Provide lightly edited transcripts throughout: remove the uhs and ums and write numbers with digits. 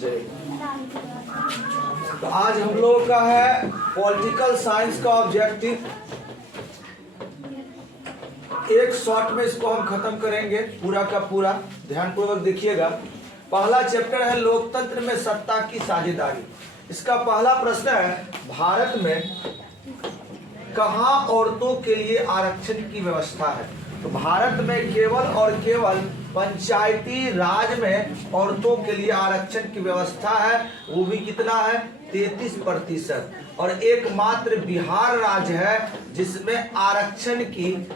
जय। तो आज हम लोग का है पॉलिटिकल साइंस का ऑब्जेक्टिव। एक शॉट में इसको हम खत्म करेंगे पूरा का पूरा, ध्यानपूर्वक देखिएगा। पहला चैप्टर है लोकतंत्र में सत्ता की साझेदारी। इसका पहला प्रश्न है, भारत में कहां औरतों के लिए आरक्षण की व्यवस्था है? तो भारत में केवल और केवल पंचायती राज में औरतों के लिए आरक्षण की व्यवस्था है, वो भी कितना है? 33%। और एकमात्र बिहार राज्य है जिसमें आरक्षण की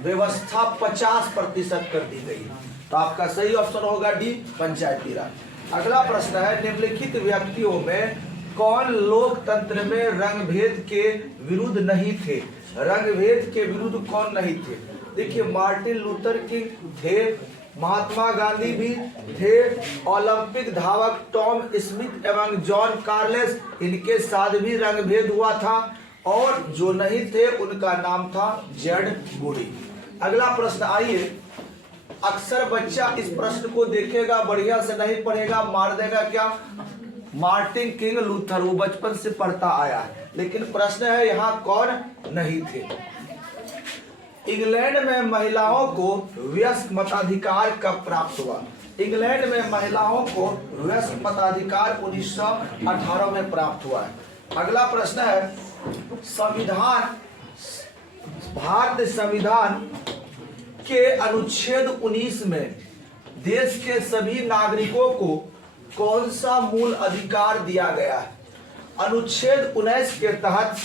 व्यवस्था 50% कर दी गई। तो आपका सही ऑप्शन होगा डी, पंचायती राज। अगला प्रश्न है, निम्नलिखित व्यक्तियों में कौन लोकतंत्र में रंगभेद के विरुद्ध नहीं थे? रंगभेद के विरुद्ध कौन नहीं थे? देखिए, मार्टिन लूथर किंग थे, महात्मा गांधी भी थे, ओलंपिक धावक टॉम स्मिथ एवं जॉन कार्लेस, इनके साथ भी रंगभेद हुआ था। और जो नहीं थे उनका नाम था जेड बूडी। अगला प्रश्न आइए, अक्सर बच्चा इस प्रश्न को देखेगा, बढ़िया से नहीं पढ़ेगा, मार देगा क्या? मार्टिन किंग लूथर, वो बचपन से पढ़ता आया है, लेकिन प्रश्न है यहाँ कौन नहीं थे? इंग्लैंड में महिलाओं को वयस्क मताधिकार कब प्राप्त हुआ? इंग्लैंड में महिलाओं को वयस्क मताधिकार 1918 में प्राप्त हुआ है। अगला प्रश्न है, संविधान, भारतीय संविधान के अनुच्छेद 19 में देश के सभी नागरिकों को कौन सा मूल अधिकार दिया गया है? अनुच्छेद 19 के तहत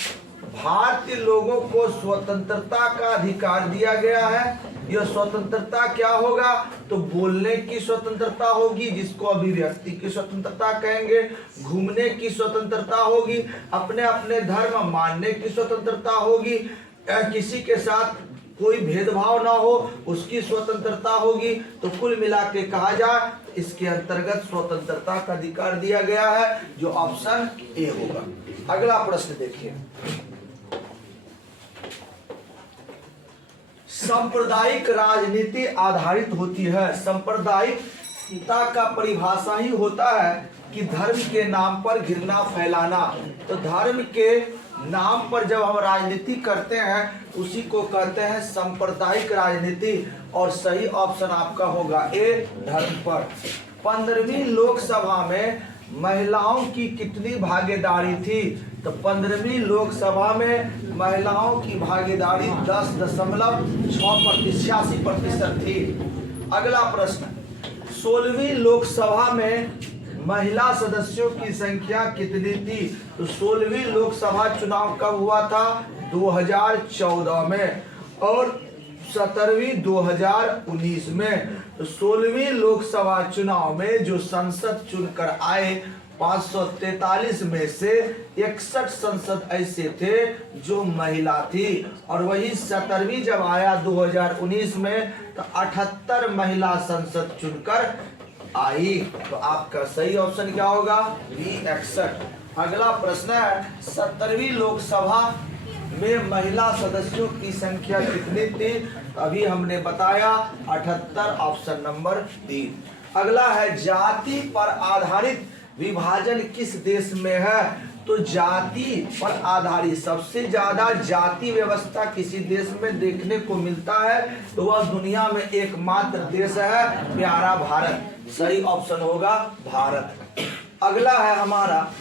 भारतीय लोगों को स्वतंत्रता का अधिकार दिया गया है। यह स्वतंत्रता क्या होगा? तो बोलने की स्वतंत्रता होगी, जिसको अभिव्यक्ति की स्वतंत्रता कहेंगे, घूमने की स्वतंत्रता होगी, अपने अपने धर्म मानने की स्वतंत्रता होगी, किसी के साथ कोई भेदभाव ना हो उसकी स्वतंत्रता होगी। तो कुल मिला के कहा जाए इसके अंतर्गत स्वतंत्रता का अधिकार दिया गया है, जो ऑप्शन ए होगा। अगला प्रश्न देखिए, सांप्रदायिक राजनीति आधारित होती है। सांप्रदायिकता का परिभाषा ही होता है कि धर्म के नाम पर घृणा फैलाना। तो धर्म के नाम पर जब हम राजनीति करते हैं उसी को कहते हैं सांप्रदायिक राजनीति। और सही ऑप्शन आपका होगा ए, धर्म पर। 15वीं लोकसभा में महिलाओं की कितनी भागीदारी थी? तो 15वीं लोकसभा में महिलाओं की भागीदारी 10.86% थी। अगला प्रश्न, 16वीं लोकसभा में महिला सदस्यों की संख्या कितनी थी? तो 16वीं लोकसभा चुनाव कब हुआ था? 2014 में। और 17वीं 2019 में। तो 16वीं लोकसभा चुनाव में जो संसद चुनकर आए 543 में से 61 संसद ऐसे थे जो महिला थी। और वही 17वीं जब आया 2019 में तो 78 महिला संसद चुनकर आई। तो आपका सही ऑप्शन क्या होगा? बी, 61। अगला प्रश्न है, 17वीं लोकसभा में महिला सदस्यों की संख्या कितनी थी? अभी हमने बताया 78, ऑप्शन नंबर बी। अगला है, जाति पर आधारित विभाजन किस देश में है? तो जाति पर आधारित सबसे ज्यादा जाति व्यवस्था किसी देश में देखने को मिलता है तो वह दुनिया में एकमात्र देश है, प्यारा भारत। सही ऑप्शन होगा भारत। अगला है हमारा,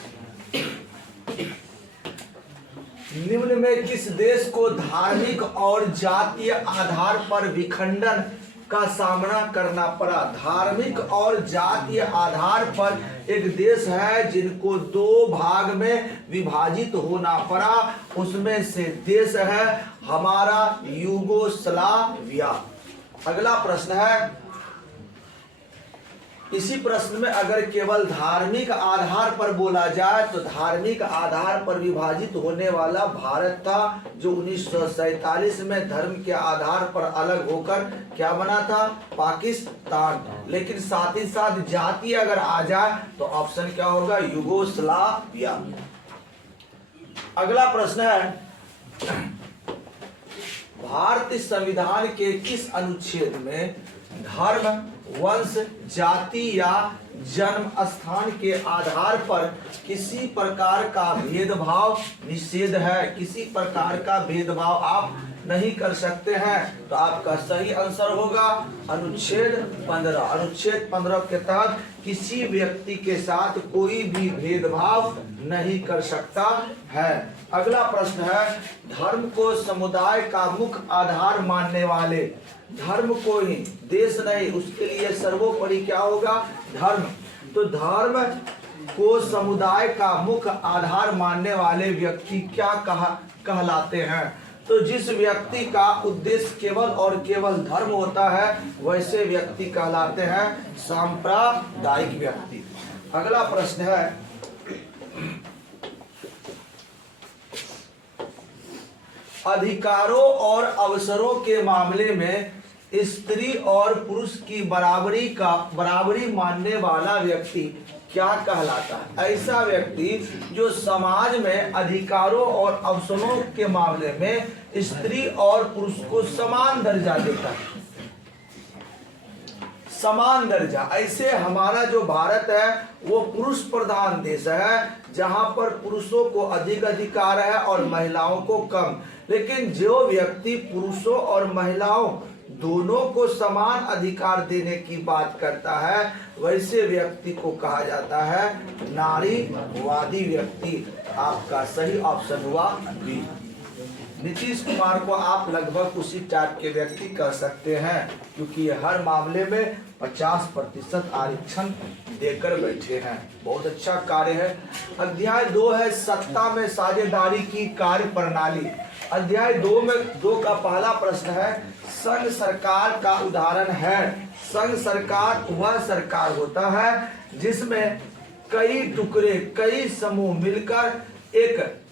निम्न में किस देश को धार्मिक और जातीय आधार पर विखंडन का सामना करना पड़ा? धार्मिक और जातीय आधार पर एक देश है जिनको 2 भाग में विभाजित होना पड़ा, उसमें से देश है हमारा यूगोस्लाविया। अगला प्रश्न है, इसी प्रश्न में अगर केवल धार्मिक आधार पर बोला जाए तो धार्मिक आधार पर विभाजित होने वाला भारत था, जो 1947 में धर्म के आधार पर अलग होकर क्या बना था? पाकिस्तान। लेकिन साथ ही साथ जाति अगर आ जाए तो ऑप्शन क्या होगा? यूगोस्लाविया। अगला प्रश्न है, भारतीय संविधान के किस अनुच्छेद में धर्म वंश, जाति या जन्म स्थान के आधार पर किसी प्रकार का भेदभाव निषेध है। किसी प्रकार का भेदभाव आप नहीं कर सकते हैं। तो आपका सही आंसर होगा अनुच्छेद 15। अनुच्छेद 15 के तहत किसी व्यक्ति के साथ कोई भी भेदभाव नहीं कर सकता है। अगला प्रश्न है, धर्म को समुदाय का मुख्य आधार मानने वाले, धर्म को ही, देश नहीं, उसके लिए सर्वोपरि क्या होगा, धर्म। तो धर्म को समुदाय का मुख्य आधार मानने वाले व्यक्ति क्या कहलाते हैं। तो जिस व्यक्ति का उद्देश्य केवल और केवल धर्म होता है वैसे व्यक्ति कहलाते हैं सांप्रदायिक व्यक्ति। अगला प्रश्न है, अधिकारों और अवसरों के मामले में स्त्री और पुरुष की बराबरी मानने वाला व्यक्ति क्या कहलाता है। ऐसा व्यक्ति जो समाज में अधिकारों और अवसरों के मामले में स्त्री और पुरुष को समान दर्जा देता है, समान दर्जा। ऐसे हमारा जो भारत है वो पुरुष प्रधान देश है, जहां पर पुरुषों को अधिक अधिकार है और महिलाओं को कम। लेकिन जो व्यक्ति पुरुषों और महिलाओं दोनों को समान अधिकार देने की बात करता है वैसे व्यक्ति को कहा जाता है नारीवादी व्यक्ति। आपका सही ऑप्शन हुआ बी। नीतीश कुमार को आप लगभग उसी टाइप के व्यक्ति कह सकते हैं, क्योंकि ये हर मामले में 50% आरक्षण देकर बैठे हैं। बहुत अच्छा कार्य है। अध्याय 2 है सत्ता में साझेदारी की कार्य प्रणाली। अध्याय 2 का पहला प्रश्न है, संघ सरकार का उदाहरण है। संघ सरकार वह सरकार होता है जिसमें कई टुकड़े, कई समूह मिलकर एक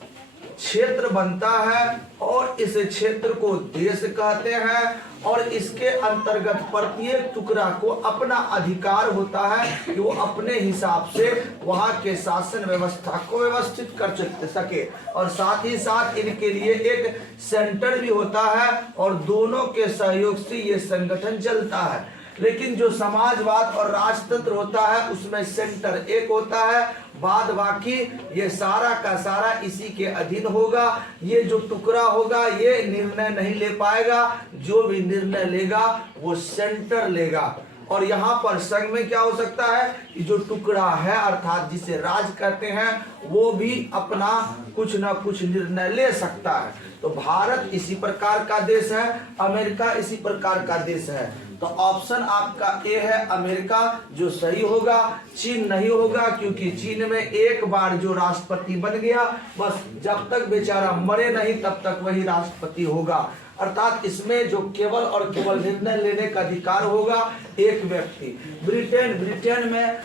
क्षेत्र बनता है और इस क्षेत्र को देश कहते हैं और इसके अंतर्गत प्रत्येक टुकड़ा को अपना अधिकार होता है कि वो अपने हिसाब से वहां के शासन व्यवस्था को व्यवस्थित कर सके और साथ ही साथ इनके लिए एक सेंटर भी होता है और दोनों के सहयोग से ये संगठन चलता है। लेकिन जो समाजवाद और राजतंत्र होता है उसमें सेंटर एक होता है, बाद बाकी ये सारा का सारा इसी के अधीन होगा। ये जो टुकड़ा होगा ये निर्णय नहीं ले पाएगा, जो भी निर्णय लेगा वो सेंटर लेगा। और यहाँ पर संघ में क्या हो सकता है कि जो टुकड़ा है अर्थात जिसे राज कहते हैं वो भी अपना कुछ ना कुछ निर्णय ले सकता है। तो भारत इसी प्रकार का देश है, अमेरिका इसी प्रकार का देश है। तो ऑप्शन आपका ए है अमेरिका जो सही होगा। चीन नहीं होगा क्योंकि चीन में एक बार जो राष्ट्रपति बन गया बस जब तक बेचारा मरे नहीं तब तक वही राष्ट्रपति होगा। अर्थात इसमें जो केवल और केवल निर्णय लेने का अधिकार होगा एक व्यक्ति। ब्रिटेन में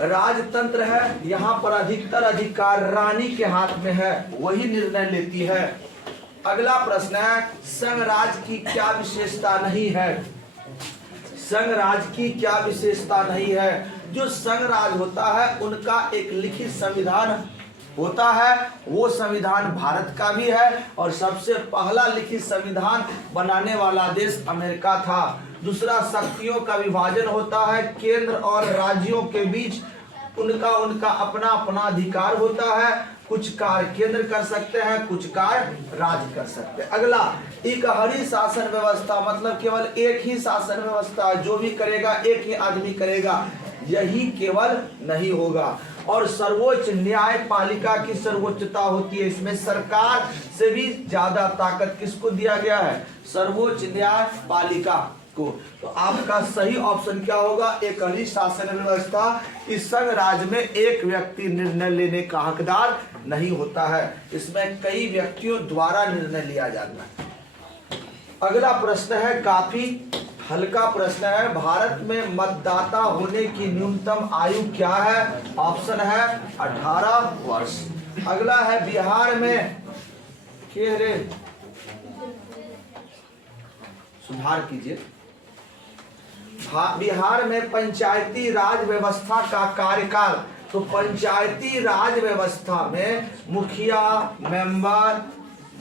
राजतंत्र है, यहाँ पर अधिकतर अधिकार रानी के हाथ में है, वही निर्णय लेती है। अगला प्रश्न है, संघ राज्य की क्या विशेषता नहीं है। संघ राज्य की क्या विशेषता नहीं है। जो संघ राज्य होता है उनका एक लिखित संविधान होता है, वो संविधान भारत का भी है और सबसे पहला लिखित संविधान बनाने वाला देश अमेरिका था। दूसरा, शक्तियों का विभाजन होता है, केंद्र और राज्यों के बीच उनका अपना अपना अधिकार होता है। कुछ कार्य केंद्र कर सकते हैं, कुछ कार्य राज्य कर सकते हैं। अगला, इकहरी शासन व्यवस्था मतलब केवल एक ही शासन व्यवस्था, जो भी करेगा एक ही आदमी करेगा, यही केवल नहीं होगा। और सर्वोच्च न्यायपालिका की सर्वोच्चता होती है, इसमें सरकार से भी ज्यादा ताकत किसको दिया गया है, सर्वोच्च न्यायपालिका को। तो आपका सही ऑप्शन क्या होगा, एकहरी शासन व्यवस्था। इस संघ राज्य में एक व्यक्ति निर्णय लेने का हकदार नहीं होता है, इसमें कई व्यक्तियों द्वारा निर्णय लिया जाता है। अगला प्रश्न है काफी हल्का प्रश्न है, भारत में मतदाता होने की न्यूनतम आयु क्या है। ऑप्शन है 18 वर्ष। अगला है बिहार में सुधार कीजिए। बिहार में पंचायती राज व्यवस्था का कार्यकाल, तो पंचायती राज व्यवस्था में मुखिया मेंबर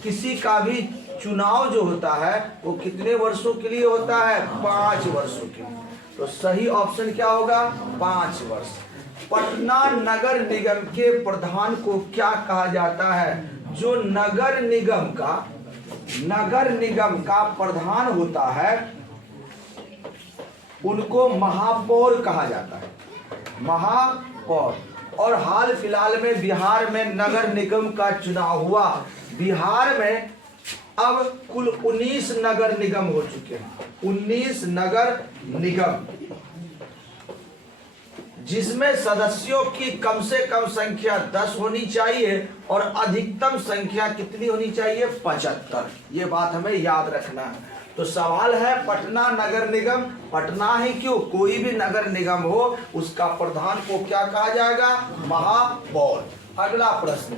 किसी का भी चुनाव जो होता है वो कितने वर्षों के लिए होता है, 5 वर्षों के लिए। तो सही ऑप्शन क्या होगा? 5 वर्ष। पटना नगर निगम के प्रधान को क्या कहा जाता है? जो नगर निगम का प्रधान होता है उनको महापौर कहा जाता है, महापौर। और हाल फिलहाल में बिहार में नगर निगम का चुनाव हुआ। बिहार में अब कुल 19 नगर निगम हो चुके हैं, 19 नगर निगम, जिसमें सदस्यों की कम से कम संख्या 10 होनी चाहिए और अधिकतम संख्या कितनी होनी चाहिए? 75। ये बात हमें याद रखना है। तो सवाल है पटना नगर निगम, पटना ही क्यों, कोई भी नगर निगम हो उसका प्रधान को क्या कहा जाएगा? महापौर। अगला प्रश्न,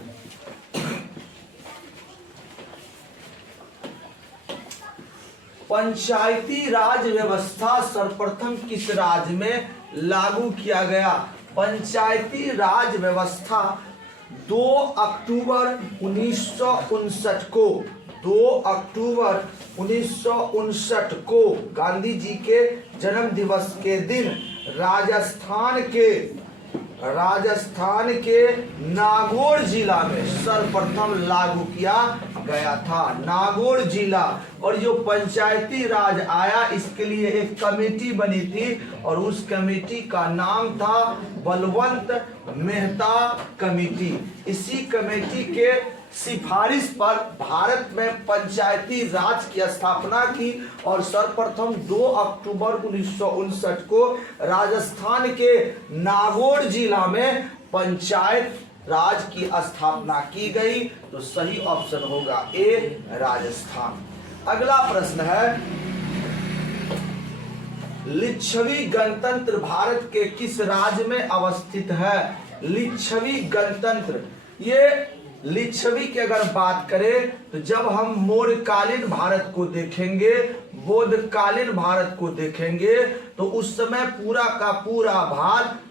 पंचायती राज व्यवस्था सर्वप्रथम किस राज्य में लागू किया गया? पंचायती राज व्यवस्था 2 अक्टूबर 1959 को 2 अक्टूबर 1959 को गांधी जी के जन्म दिवस के दिन राजस्थान के नागौर जिला में सर्वप्रथम लागू किया गया था। नागौर जिला। और जो पंचायती राज आया इसके लिए एक कमेटी बनी थी और उस कमेटी का नाम था बलवंत मेहता कमेटी। इसी कमेटी के सिफारिश पर भारत में पंचायती राज की स्थापना की और सर्वप्रथम 2 अक्टूबर 1959 को राजस्थान के नागौर जिला में पंचायत राज की स्थापना की गई। तो सही ऑप्शन होगा ए, राजस्थान। अगला प्रश्न है, लिच्छवी गणतंत्र भारत के किस राज्य में अवस्थित है? लिच्छवी गणतंत्र, ये लिच्छवी की अगर बात करें तो जब हम मौर्यकालीन भारत को देखेंगे, बौद्धकालीन भारत को देखेंगे तो उस समय पूरा का पूरा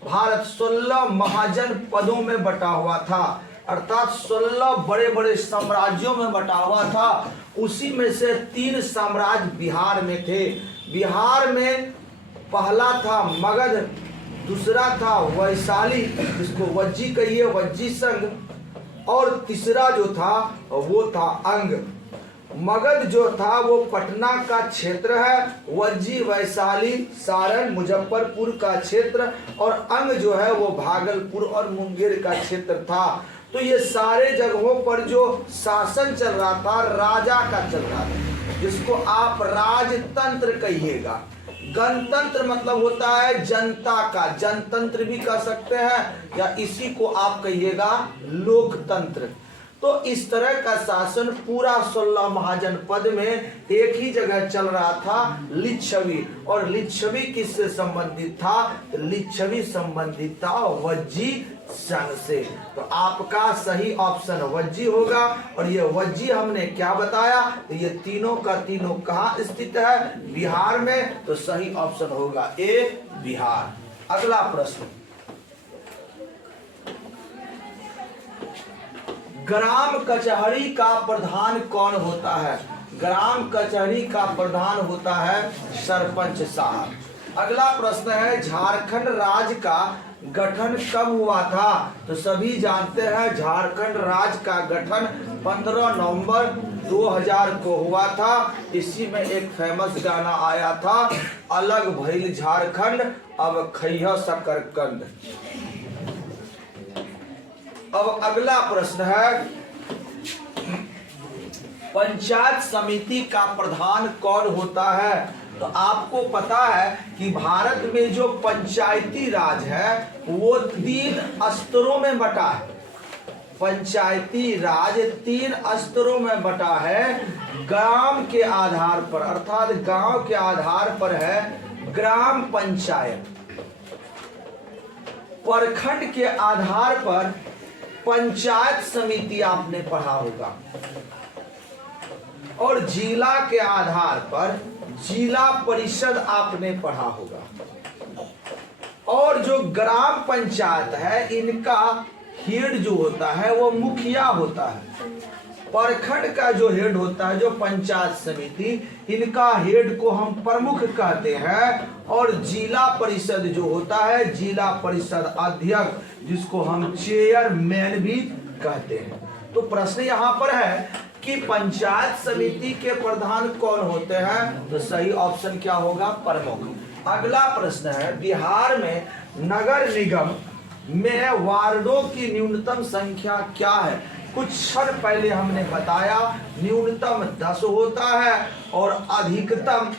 भारत 16 महाजनपदों में बटा हुआ था, अर्थात 16 बड़े बड़े साम्राज्यों में बटा हुआ था। उसी में से 3 साम्राज्य बिहार में थे। बिहार में पहला था मगध, दूसरा था वैशाली जिसको वज्जी कहिए, वज्जी संघ, और तीसरा जो था वो था अंग। मगध जो था वो पटना का क्षेत्र है, वज्जी वैशाली सारण मुजफ्फरपुर का क्षेत्र, और अंग जो है वो भागलपुर और मुंगेर का क्षेत्र था। तो ये सारे जगहों पर जो शासन चल रहा था राजा का चल रहा था, जिसको आप राजतंत्र कहिएगा। गणतंत्र मतलब होता है जनता का, जनतंत्र भी कह सकते हैं, या इसी को आप कहिएगा लोकतंत्र। तो इस तरह का शासन पूरा 16 महाजनपद में एक ही जगह चल रहा था, लिच्छवी। और लिच्छवी किससे संबंधित था? लिच्छवी संबंधित था वज्जी संघ से। तो आपका सही ऑप्शन वज्जी होगा। और ये वज्जी हमने क्या बताया? तो ये तीनों का तीनों कहाँ स्थित है? बिहार में। तो सही ऑप्शन होगा ए, बिहार। अगला प्रश्न, ग्राम कचहरी का प्रधान कौन होता है? ग्राम कचहरी का प्रधान होता है सरपंच साहब। अगला प्रश्न है, झारखंड राज्य का गठन कब हुआ था? तो सभी जानते हैं झारखंड राज्य का गठन 15 नवंबर 2000 को हुआ था। इसी में एक फेमस गाना आया था, अलग भइल झारखंड अब खइह शकरकंद। अब अगला प्रश्न है, पंचायत समिति का प्रधान कौन होता है? तो आपको पता है कि भारत में जो पंचायती राज है वो 3 स्तरों में बटा है। पंचायती राज 3 स्तरों में बटा है। ग्राम के आधार पर, अर्थात गांव के आधार पर है ग्राम पंचायत। प्रखंड के आधार पर पंचायत समिति आपने पढ़ा होगा, और जिला के आधार पर जिला परिषद आपने पढ़ा होगा। और जो ग्राम पंचायत है इनका हेड जो होता है वो मुखिया होता है, प्रखंड का जो हेड होता है, जो पंचायत समिति, इनका हेड को हम प्रमुख कहते हैं। और जिला परिषद जो होता है, जिला परिषद अध्यक्ष, जिसको हम चेयरमैन भी कहते हैं। तो प्रश्न यहाँ पर है कि पंचायत समिति के प्रधान कौन होते हैं? तो सही ऑप्शन क्या होगा? प्रमुख। अगला प्रश्न है, बिहार में नगर निगम में वार्डों की न्यूनतम संख्या क्या है? कुछ क्षण पहले हमने बताया न्यूनतम 10 होता है और अधिकतम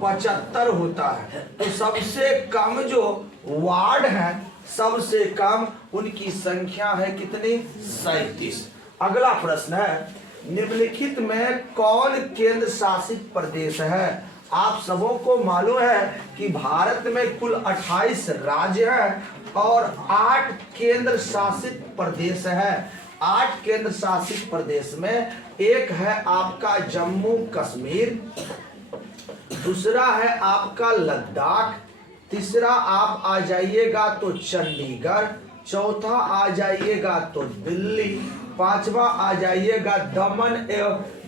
75 होता है। तो सबसे कम जो वार्ड है, सबसे कम उनकी संख्या है कितनी? 37। अगला प्रश्न है, निम्नलिखित में कौन केंद्र शासित प्रदेश है? आप सबों को मालूम है कि भारत में कुल 28 राज्य है और 8 केंद्र शासित प्रदेश है। 8 केंद्र शासित प्रदेश में एक है आपका जम्मू कश्मीर, दूसरा है आपका लद्दाख, तीसरा आप आ जाइएगा तो चंडीगढ़, चौथा आ जाइएगा तो दिल्ली, पांचवा आ जाइएगा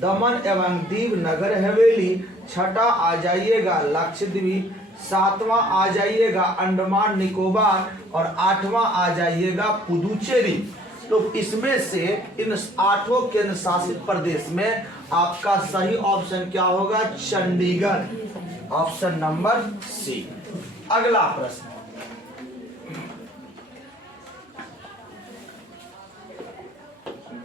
दमन एवं दीव नगर हवेली, छठा आ जाइएगा लक्षद्वीप, सातवां आ जाइएगा अंडमान निकोबार और आठवां आ जाइएगा पुदुचेरी। तो इसमें से इन 8 केंद्र शासित प्रदेश में आपका सही ऑप्शन क्या होगा? Chandigarh, option number C. अगला प्रश्न,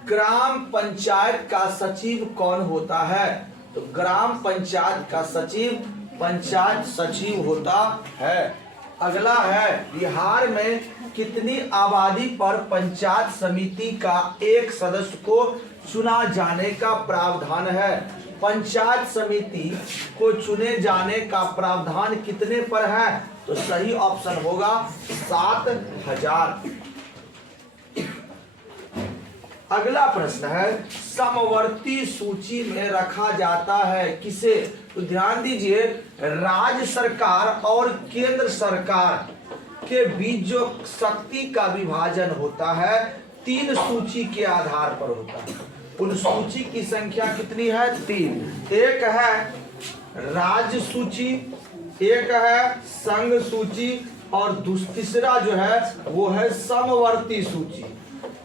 ग्राम पंचायत का सचिव कौन होता है? तो ग्राम पंचायत का सचिव पंचायत सचिव होता है। अगला है, बिहार में कितनी आबादी पर पंचायत समिति का एक सदस्य को चुना जाने का प्रावधान है? पंचायत समिति को चुने जाने का प्रावधान कितने पर है? तो सही ऑप्शन होगा 7000। अगला प्रश्न है, समवर्ती सूची में रखा जाता है किसे? तो ध्यान दीजिए, राज्य सरकार और केंद्र सरकार के बीच जो शक्ति का विभाजन होता है 3 सूची के आधार पर होता है। उन सूची की संख्या कितनी है? 3। एक है राज्य सूची, एक है संघ सूची और तीसरा जो है वो है समवर्ती सूची।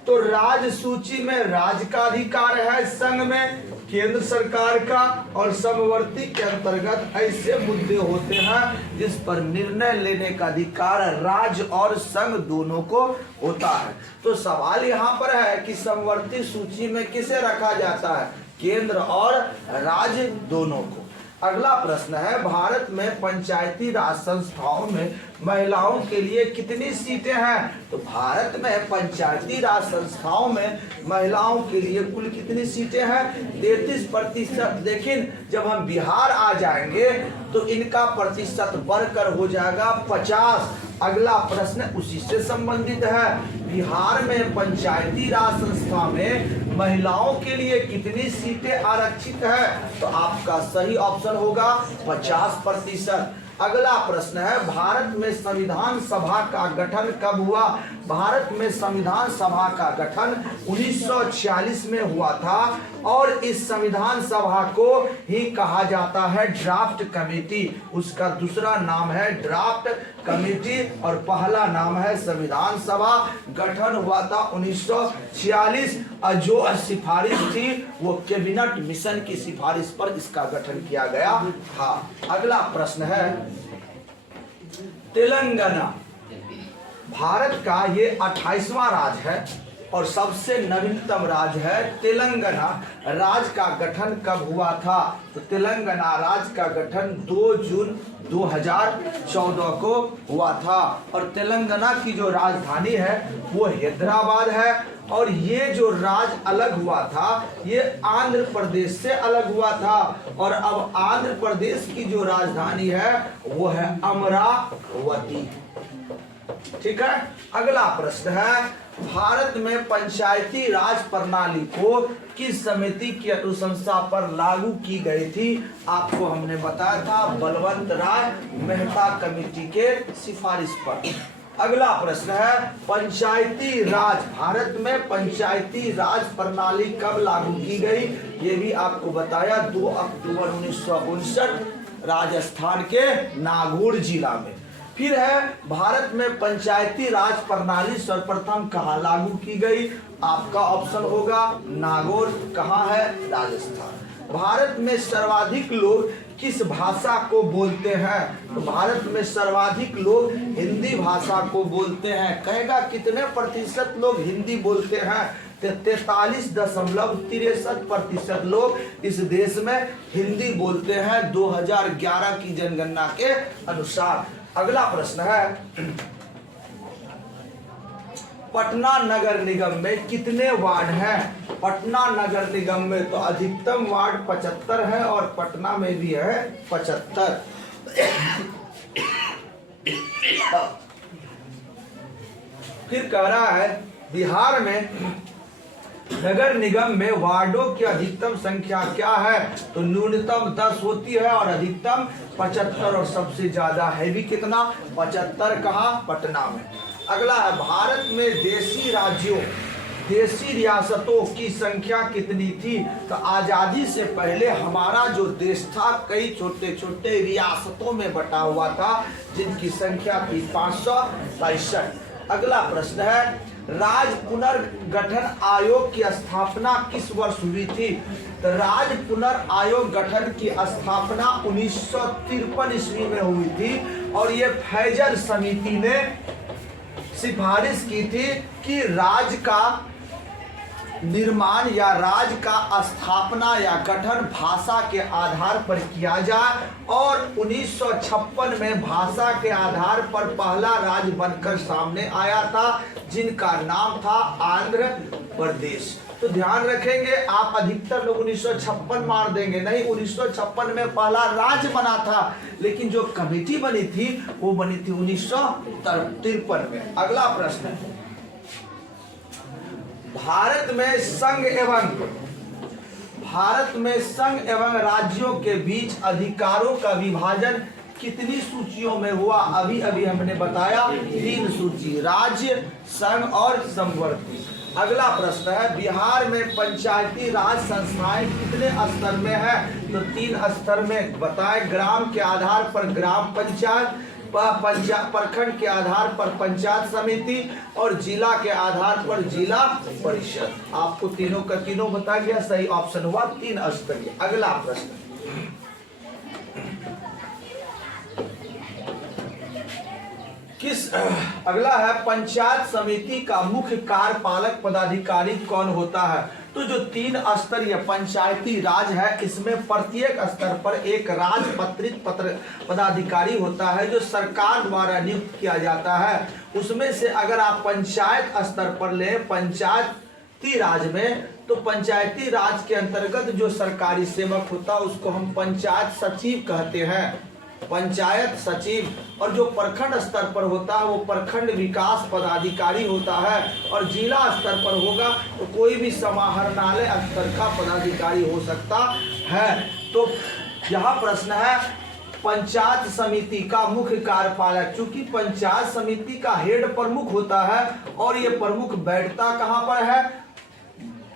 तो राज्य सूची में राज्य का अधिकार है, संघ में केंद्र सरकार का, और समवर्ती के अंतर्गत ऐसे मुद्दे होते हैं जिस पर निर्णय लेने का अधिकार राज्य और संघ दोनों को होता है। तो सवाल यहाँ पर है कि समवर्ती सूची में किसे रखा जाता है? केंद्र और राज्य दोनों को। अगला प्रश्न है, भारत में पंचायती राज संस्थाओं में महिलाओं के लिए कितनी सीटें हैं? तो भारत में पंचायती राज संस्थाओं में महिलाओं के लिए कुल कितनी सीटें हैं? 33%। लेकिन जब हम बिहार आ जाएंगे तो इनका प्रतिशत बढ़कर हो जाएगा 50। अगला प्रश्न उसी से संबंधित है, बिहार में पंचायती राज संस्था में महिलाओं के लिए कितनी सीटें आरक्षित है? तो आपका सही ऑप्शन होगा 50%। अगला प्रश्न है, भारत में संविधान सभा का गठन कब हुआ? भारत में संविधान सभा का गठन 1946 में हुआ था और इस संविधान सभा को ही कहा जाता है ड्राफ्ट कमेटी। उसका दूसरा नाम है ड्राफ्ट कमेटी और पहला नाम है संविधान सभा। गठन हुआ था 1946 और जो सिफारिश थी वो कैबिनेट मिशन की सिफारिश पर इसका गठन किया गया था। अगला प्रश्न है, तेलंगाना भारत का ये 28वां राज्य है और सबसे नवीनतम राज्य है। तेलंगाना राज्य का गठन कब हुआ था? तो तेलंगाना राज्य का गठन 2 जून 2014 को हुआ था और तेलंगाना की जो राजधानी है वो हैदराबाद है। और ये जो राज्य अलग हुआ था ये आंध्र प्रदेश से अलग हुआ था और अब आंध्र प्रदेश की जो राजधानी है वो है अमरावती। ठीक है। अगला प्रश्न है, भारत में पंचायती राज प्रणाली को किस समिति की अनुशंसा पर लागू की गई थी? आपको हमने बताया था बलवंत राय मेहता कमेटी के सिफारिश पर। अगला प्रश्न है पंचायती राज, भारत में पंचायती राज प्रणाली कब लागू की गई? ये भी आपको बताया 2 अक्टूबर 1959 राजस्थान के नागौर जिला में। फिर है भारत में पंचायती राज प्रणाली सर्वप्रथम कहाँ लागू की गई? आपका ऑप्शन होगा नागौर। कहाँ है? राजस्थान। भारत में सर्वाधिक लोग किस भाषा को बोलते हैं? तो भारत में सर्वाधिक लोग हिंदी भाषा को बोलते हैं। कहेगा कितने प्रतिशत लोग हिंदी बोलते हैं? 43.63% लोग इस देश में हिंदी बोलते हैं 2011 की जनगणना के अनुसार। अगला प्रश्न है पटना नगर निगम में कितने वार्ड हैं? पटना नगर निगम में तो अधिकतम वार्ड 75 है और पटना में भी है 75। फिर कह रहा है बिहार में नगर निगम में वार्डों की अधिकतम संख्या क्या है? तो न्यूनतम 10 होती है और अधिकतम 75 और सबसे ज्यादा है भी कितना? 75। कहाँ? पटना में। अगला है भारत में देशी राज्यों, देशी रियासतों की संख्या कितनी थी? तो आजादी से पहले हमारा जो देश था कई छोटे छोटे रियासतों में बटा हुआ था जिनकी संख्या थी 562। अगला प्रश्न है राज्य पुनर्गठन आयोग की स्थापना किस वर्ष हुई थी? तो राज्य पुनर्आयोग गठन की स्थापना 1953 ईस्वी में हुई थी और ये फैजल समिति ने सिफारिश की थी कि राज्य का निर्माण या राज्य का स्थापना या गठन भाषा के आधार पर किया जाए और 1956 में भाषा के आधार पर पहला राज्य बनकर सामने आया था जिनका नाम था आंध्र प्रदेश। तो ध्यान रखेंगे आप, अधिकतर लोग 1956 मार देंगे, नहीं 1956 में पहला राज्य बना था लेकिन जो कमेटी बनी थी वो बनी थी 1953 में। अगला प्रश्न है भारत में संघ एवं राज्यों के बीच अधिकारों का विभाजन कितनी सूचियों में हुआ? अभी अभी हमने बताया 3 सूची, राज्य, संघ और समवर्ती। अगला प्रश्न है बिहार में पंचायती राज संस्थाएं कितने स्तर में है? तो 3 स्तर में बताएं। ग्राम के आधार पर ग्राम पंचायत, प्रखंड के आधार पर पंचायत समिति और जिला के आधार पर जिला परिषद। आपको तीनों का तीनों बता गया, सही ऑप्शन हुआ 3 स्तरीय। अगला प्रश्न अगला है पंचायत समिति का मुख्य कार्यपालक पदाधिकारी कौन होता है? तो जो 3 स्तरीय पंचायती राज है इसमें प्रत्येक स्तर पर एक राजपत्रित पदाधिकारी होता है जो सरकार द्वारा नियुक्त किया जाता है। उसमें से अगर आप पंचायत स्तर पर ले पंचायती राज में, तो पंचायती राज के अंतर्गत जो सरकारी सेवक होता है उसको हम पंचायत सचिव कहते हैं, पंचायत सचिव। और जो प्रखंड स्तर पर होता है वो प्रखंड विकास पदाधिकारी होता है और जिला स्तर पर होगा तो कोई भी समाहरणालय स्तर का पदाधिकारी हो सकता है। तो यहाँ प्रश्न है पंचायत समिति का मुख्य कार्यपालक, चूंकि पंचायत समिति का हेड प्रमुख होता है और ये प्रमुख बैठता कहाँ पर है?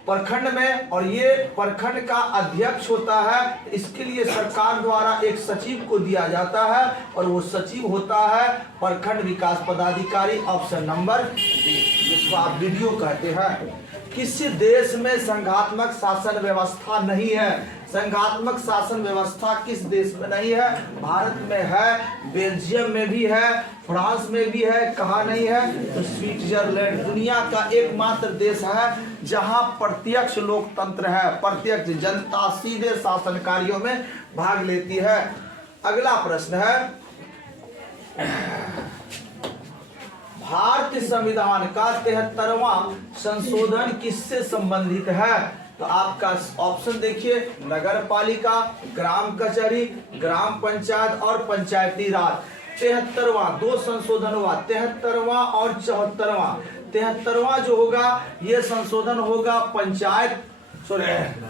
प्रखंड में, और ये प्रखंड का अध्यक्ष होता है। इसके लिए सरकार द्वारा एक सचिव को दिया जाता है और वो सचिव होता है प्रखंड विकास पदाधिकारी। ऑप्शन नंबर बी, जिसको आप वीडियो कहते हैं। किसी देश में संघात्मक शासन व्यवस्था नहीं है? संघात्मक शासन व्यवस्था किस देश में नहीं है? भारत में है, बेल्जियम में भी है, फ्रांस में भी है। कहाँ नहीं है? तो स्विट्जरलैंड दुनिया का एकमात्र देश है जहां प्रत्यक्ष लोकतंत्र है, प्रत्यक्ष जनता सीधे शासन कार्यों में भाग लेती है। अगला प्रश्न है भारतीय संविधान का 73वां संशोधन किससे संबंधित है? तो आपका ऑप्शन देखिए, नगर पालिका, ग्राम कचहरी, ग्राम पंचायत और पंचायती राज। 73वां 2 संशोधन हुआ, 73वां और 74वां। 73वां जो होगा ये संशोधन होगा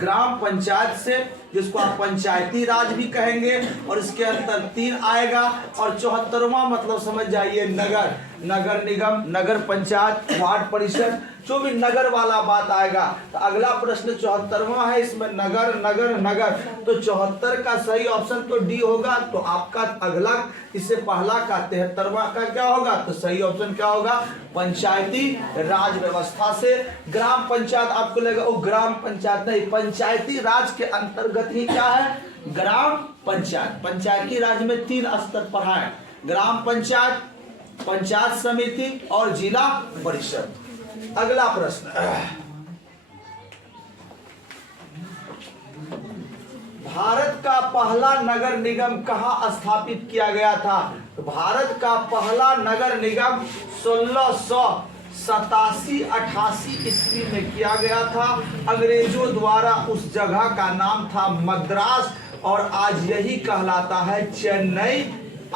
ग्राम पंचायत से जिसको आप पंचायती राज भी कहेंगे, और इसके अंदर 3 आएगा। और 74वां मतलब समझ जाइए नगर, नगर निगम, नगर पंचायत, वार्ड परिषद, जो भी नगर वाला बात आएगा। तो अगला प्रश्न 74वां है, इसमें नगर नगर नगर, तो 74 का सही ऑप्शन तो डी होगा। तो आपका अगला, इससे पहला का 73वां का क्या होगा, तो सही ऑप्शन क्या होगा, पंचायती राज व्यवस्था से। ग्राम पंचायत आपको लगेगा वो ग्राम पंचायत नहीं, पंचायती राज के अंतर्गत ही क्या है, ग्राम पंचायत। पंचायती राज में 3 स्तर पर है, ग्राम पंचायत, पंचायत समिति और जिला परिषद। अगला प्रश्न, भारत का पहला नगर निगम कहां स्थापित किया गया था। भारत का पहला नगर निगम 1687-88 ईस्वी में किया गया था। अंग्रेजों द्वारा उस जगह का नाम था मद्रास, और आज यही कहलाता है चेन्नई।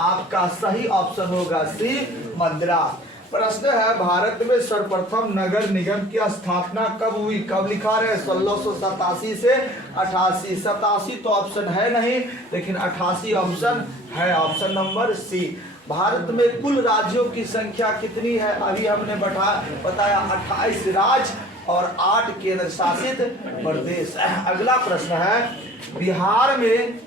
आपका सही ऑप्शन होगा सी, मद्रास। प्रश्न है, भारत में सर्वप्रथम नगर निगम की स्थापना कब हुई, कब लिखा रहे, 1687 से 88। 87 तो ऑप्शन है नहीं, लेकिन 88 ऑप्शन है, ऑप्शन नंबर सी। भारत में कुल राज्यों की संख्या कितनी है, अभी हमने बताया 28 राज्य और 8 केंद्र शासित प्रदेश। अगला प्रश्न है, बिहार में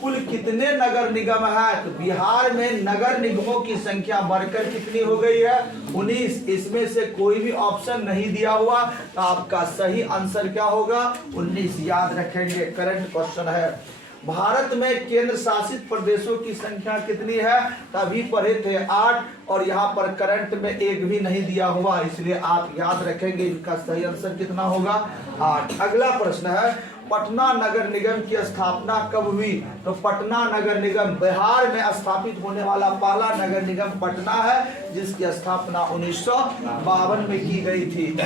कुल कितने नगर निगम है। तो बिहार में नगर निगमों की संख्या बढ़कर कितनी हो गई है, 19। इसमें से कोई भी ऑप्शन नहीं दिया हुआ, तो आपका सही आंसर क्या होगा, 19। याद रखेंगे, करंट क्वेश्चन है। भारत में केंद्र शासित प्रदेशों की संख्या कितनी है, तभी पढ़े थे 8, और यहाँ पर करंट में एक भी नहीं दिया हुआ, इसलिए आप याद रखेंगे इनका सही आंसर कितना होगा, 8। अगला प्रश्न है, पटना नगर निगम की स्थापना कब हुई। तो पटना नगर निगम बिहार में स्थापित होने वाला पहला नगर निगम पटना है, जिसकी स्थापना 1952 में की गई थी।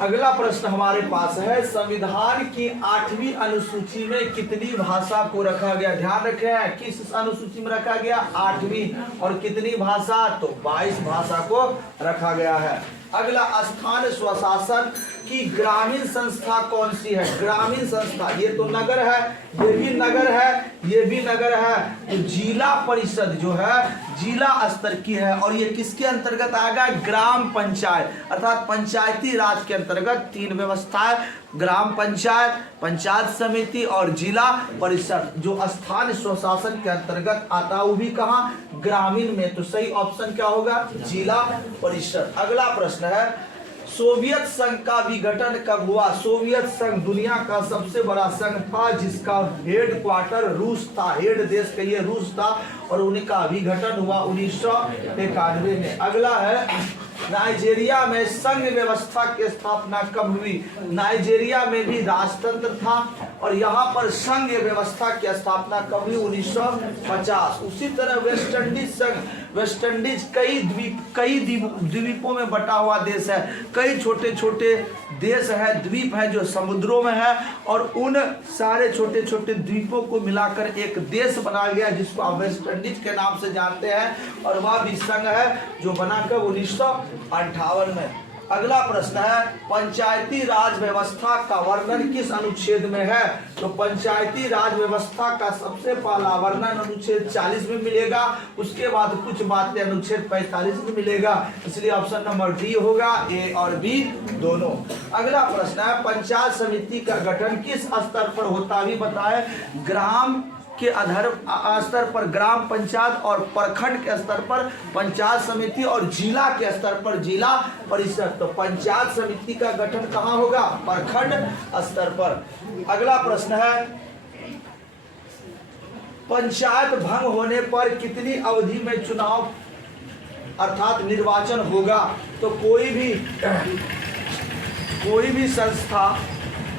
अगला प्रश्न हमारे पास है, संविधान की 8वीं अनुसूची में कितनी भाषा को रखा गया। ध्यान रखें, किस अनुसूची में रखा गया, 8वीं, और कितनी भाषा, तो 22 भाषा को रखा गया है। अगला, स्थानीय स्वशासन की ग्रामीण संस्था कौन सी है। ग्रामीण संस्था, ये तो नगर है, ये भी नगर है, ये भी नगर है। तो जिला परिषद जो है जिला स्तर की है, और ये किसके अंतर्गत आएगा, ग्राम पंचायत, अर्थात पंचायती राज के अंतर्गत 3 व्यवस्थाएं, ग्राम पंचायत, पंचायत समिति और जिला परिषद, जो स्थानीय स्वशासन के अंतर्गत आता है, वो भी कहाँ, ग्रामीण में। तो सही ऑप्शन क्या होगा, जिला परिषद। अगला प्रश्न है, सोवियत संघ का विघटन कब हुआ। सोवियत संघ दुनिया का सबसे बड़ा संघ था, जिसका हेड क्वार्टर रूस था, हेड देश कहिए रूस था, और उनका विघटन हुआ 1991 में। अगला है, नाइजीरिया में संघ व्यवस्था की स्थापना कब हुई। नाइजीरिया में भी राजतंत्र था, और यहाँ पर संघ व्यवस्था की स्थापना कब हुई, 1950। उसी तरह वेस्ट इंडीज संघ, वेस्ट इंडीज कई द्वीपों में बटा हुआ देश है, कई छोटे छोटे देश है, द्वीप है जो समुद्रों में है, और उन सारे छोटे छोटे द्वीपों को मिलाकर एक देश बना गया, जिसको आप वेस्ट इंडीज के नाम से जानते हैं, और वह भी संघ है जो बना कर 1958 में। अगला प्रश्न है, पंचायती राज व्यवस्था का वर्णन किस अनुच्छेद में है। तो पंचायती राज व्यवस्था का सबसे पहला वर्णन अनुच्छेद 40 में मिलेगा, उसके बाद कुछ बातें अनुच्छेद 45 में मिलेगा, इसलिए ऑप्शन नंबर डी होगा, ए और बी दोनों। अगला प्रश्न है, पंचायत समिति का गठन किस स्तर पर होता है, बताए। ग्राम के स्तर पर ग्राम पंचायत, और प्रखंड के स्तर पर पंचायत समिति, और जिला के स्तर पर जिला परिषद। तो पंचायत समिति का गठन कहाँ होगा, प्रखंड स्तर पर। अगला प्रश्न है, पंचायत भंग होने पर कितनी अवधि में चुनाव अर्थात निर्वाचन होगा। तो कोई भी संस्था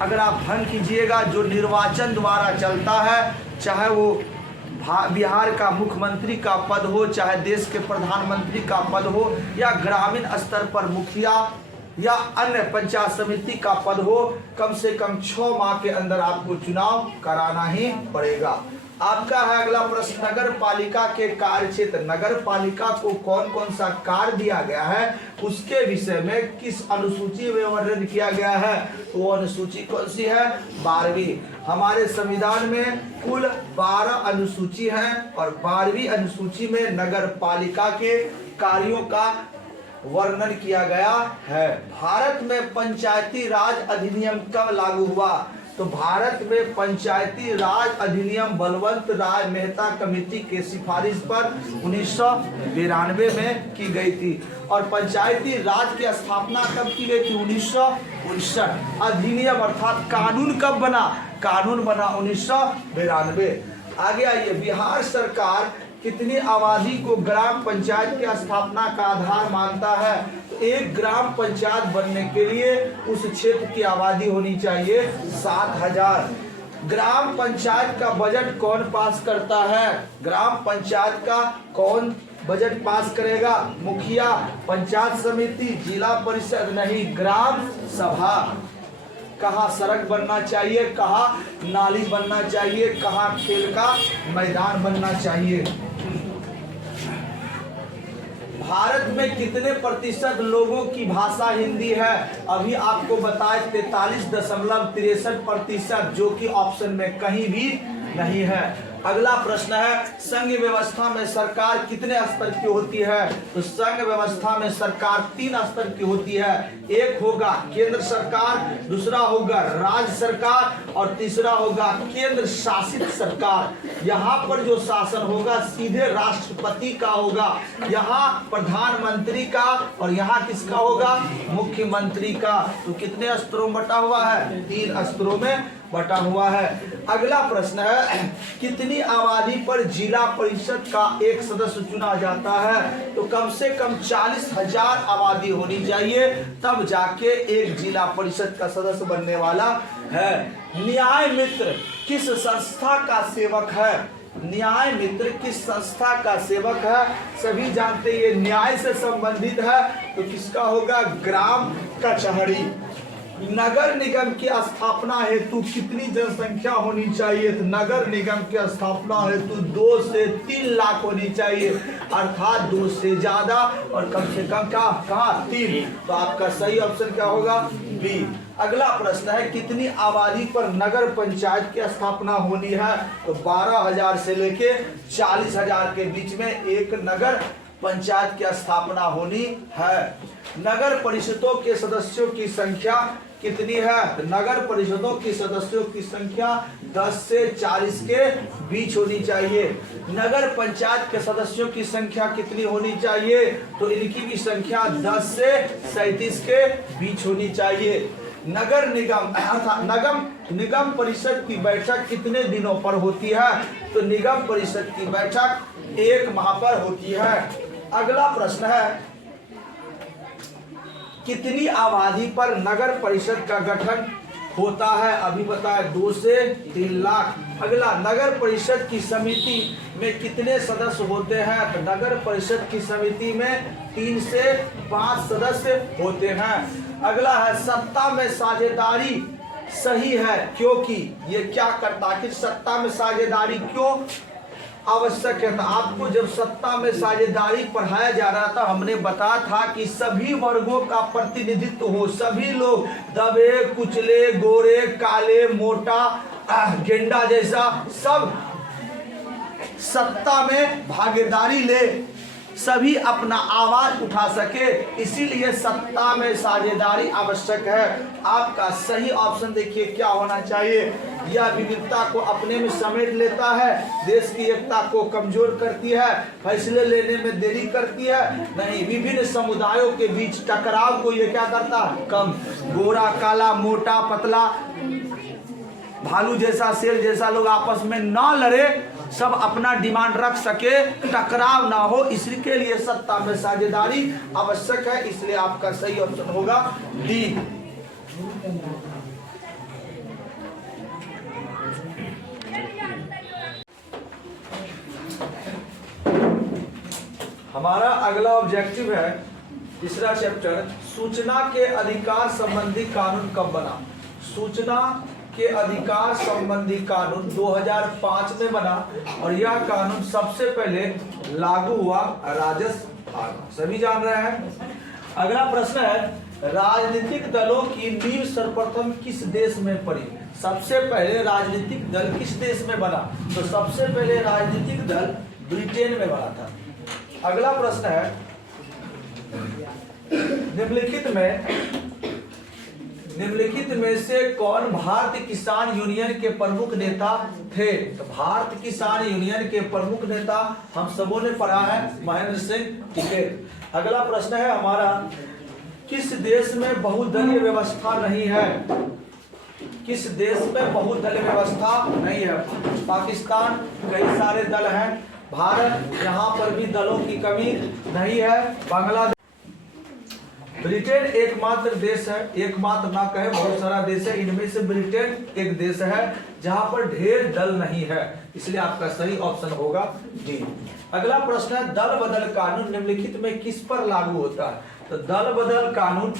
अगर आप भंग कीजिएगा, जो निर्वाचन द्वारा चलता है, चाहे वो बिहार का मुख्यमंत्री का पद हो, चाहे देश के प्रधानमंत्री का पद हो, या ग्रामीण स्तर पर मुखिया या अन्य पंचायत समिति का पद हो, कम से कम 6 माह के अंदर आपको चुनाव कराना ही पड़ेगा। आपका है अगला प्रश्न, नगर पालिका के कार्य क्षेत्र। नगर पालिका को कौन कौन सा कार्य दिया गया है उसके विषय में किस अनुसूची में वर्णन किया गया है? तो वो अनुसूची कौन सी है? 12वीं। हमारे संविधान में कुल 12 अनुसूची हैं और 12वीं अनुसूची में नगर पालिका के कार्यों का वर्णन किया गया है। भारत में पंचायती राज अधिनियम कब लागू हुआ? तो भारत में पंचायती राज अधिनियम बलवंत राय मेहता कमेटी के सिफारिश पर 1992 में की गई थी। और पंचायती राज की स्थापना कब की गई थी? 1959। अधिनियम अर्थात कानून कब बना? कानून बना 1992। आगे आइए, बिहार सरकार कितनी आबादी को ग्राम पंचायत की स्थापना का आधार मानता है? तो एक ग्राम पंचायत बनने के लिए उस क्षेत्र की आबादी होनी चाहिए 7000। ग्राम पंचायत का बजट कौन पास करता है? ग्राम पंचायत का कौन बजट पास करेगा? मुखिया, पंचायत समिति, जिला परिषद? नहीं, ग्राम सभा। कहाँ सड़क बनना चाहिए, कहाँ नाली बनना चाहिए, कहाँ खेल का मैदान बनना चाहिए। भारत में कितने प्रतिशत लोगों की भाषा हिंदी है? अभी आपको बताए 43.63%, जो कि ऑप्शन में कहीं भी नहीं है। अगला प्रश्न है, संघ व्यवस्था में सरकार कितने स्तर की होती है? तो संघ व्यवस्था में सरकार 3 स्तर की होती है। एक होगा केंद्र सरकार, दूसरा होगा राज्य सरकार और तीसरा होगा केंद्र शासित सरकार। यहाँ पर जो शासन होगा सीधे राष्ट्रपति का होगा, यहाँ प्रधानमंत्री का और यहाँ किसका होगा? मुख्यमंत्री का। तो कितने स्तरों में बटा हुआ है? 3 स्तरों में बटा हुआ है। अगला प्रश्न है, कितनी आबादी पर जिला परिषद का एक सदस्य चुना जाता है? तो कम से कम 40,000 आबादी होनी चाहिए, तब जाके एक जिला परिषद का सदस्य बनने वाला है। न्याय मित्र किस संस्था का सेवक है? न्याय मित्र किस संस्था का सेवक है? सभी जानते हैं ये न्याय से संबंधित है, तो किसका होगा? ग्राम कचहरी। नगर निगम की स्थापना हेतु कितनी जनसंख्या होनी चाहिए? तो नगर निगम की स्थापना हेतु 2 से 3 लाख होनी चाहिए, अर्थात 2 से ज्यादा और कम से कम कहाँ 3। तो आपका सही ऑप्शन क्या होगा? बी। अगला प्रश्न है, कितनी आबादी पर नगर पंचायत की स्थापना होनी है? तो 12,000 से लेके 40,000 के बीच में एक नगर पंचायत की स्थापना होनी है। नगर परिषदों के सदस्यों की संख्या कितनी है? नगर परिषदों की सदस्यों की संख्या 10 से 40 के बीच होनी चाहिए। नगर पंचायत के सदस्यों की संख्या कितनी होनी चाहिए? तो इनकी भी संख्या 10 से 37 के बीच होनी चाहिए। नगर निगम अर्थात निगम परिषद की बैठक कितने दिनों पर होती है? तो निगम परिषद की बैठक 1 माह पर होती है। अगला प्रश्न है, कितनी आबादी पर नगर परिषद का गठन होता है? अभी बताया 2 से 3 लाख। अगला, नगर परिषद की समिति में कितने सदस्य होते हैं? तो नगर परिषद की समिति में 3 से 5 सदस्य होते हैं। अगला है, सत्ता में साझेदारी सही है क्योंकि ये क्या करता है? सत्ता में साझेदारी क्यों आवश्यक है? तो आपको जब सत्ता में साझेदारी पढ़ाया जा रहा था, हमने बताया था कि सभी वर्गों का प्रतिनिधित्व हो, सभी लोग दबे कुचले, गोरे काले, मोटा, गेंडा जैसा सब सत्ता में भागीदारी ले, सभी अपना आवाज उठा सके, इसीलिए सत्ता में साझेदारी आवश्यक है। आपका सही ऑप्शन देखिए क्या होना चाहिए? यह विविधता को अपने में समेट लेता है, देश की एकता को कमजोर करती है, फैसले लेने में देरी करती है, नहीं, विभिन्न समुदायों के बीच टकराव को यह क्या करता है? कम। गोरा काला, मोटा पतला, भालू जैसा, शेर जैसा लोग आपस में ना लड़े, सब अपना डिमांड रख सके, टकराव ना हो, इसके लिए सत्ता में साझेदारी आवश्यक है। इसलिए आपका सही ऑप्शन होगा डी। हमारा अगला ऑब्जेक्टिव है तीसरा चैप्टर, सूचना के अधिकार संबंधी कानून कब बना? सूचना के अधिकार संबंधी कानून 2005 में बना और यह कानून सबसे पहले लागू हुआ राजस्थान। सभी जान रहे हैं। अगला प्रश्न है राजनीतिक दलों की नींव सर्वप्रथम किस देश में पड़ी? सबसे पहले राजनीतिक दल किस देश में बना? तो सबसे पहले राजनीतिक दल ब्रिटेन में बना था। अगला प्रश्न है निम्नलिखित में से कौन भारतीय किसान यूनियन के प्रमुख नेता थे? तो भारतीय किसान यूनियन के प्रमुख नेता हम सबों ने पढ़ा है महेंद्र सिंह टिकैत। अगला प्रश्न है हमारा किस देश में बहुदलीय व्यवस्था नहीं है? किस देश में बहुदलीय व्यवस्था नहीं है? पाकिस्तान कई सारे दल हैं, भारत यहाँ पर भी दलों की कमी नहीं है, बांग्लादेश, ब्रिटेन एकमात्र देश है, एकमात्र ना कहे बहुत सारा देश है, इनमें से ब्रिटेन एक देश है जहां पर ढेर दल नहीं है, इसलिए आपका सही ऑप्शन होगा डी। अगला प्रश्न है दल बदल कानून निम्नलिखित में किस पर लागू होता है? तो दल बदल कानून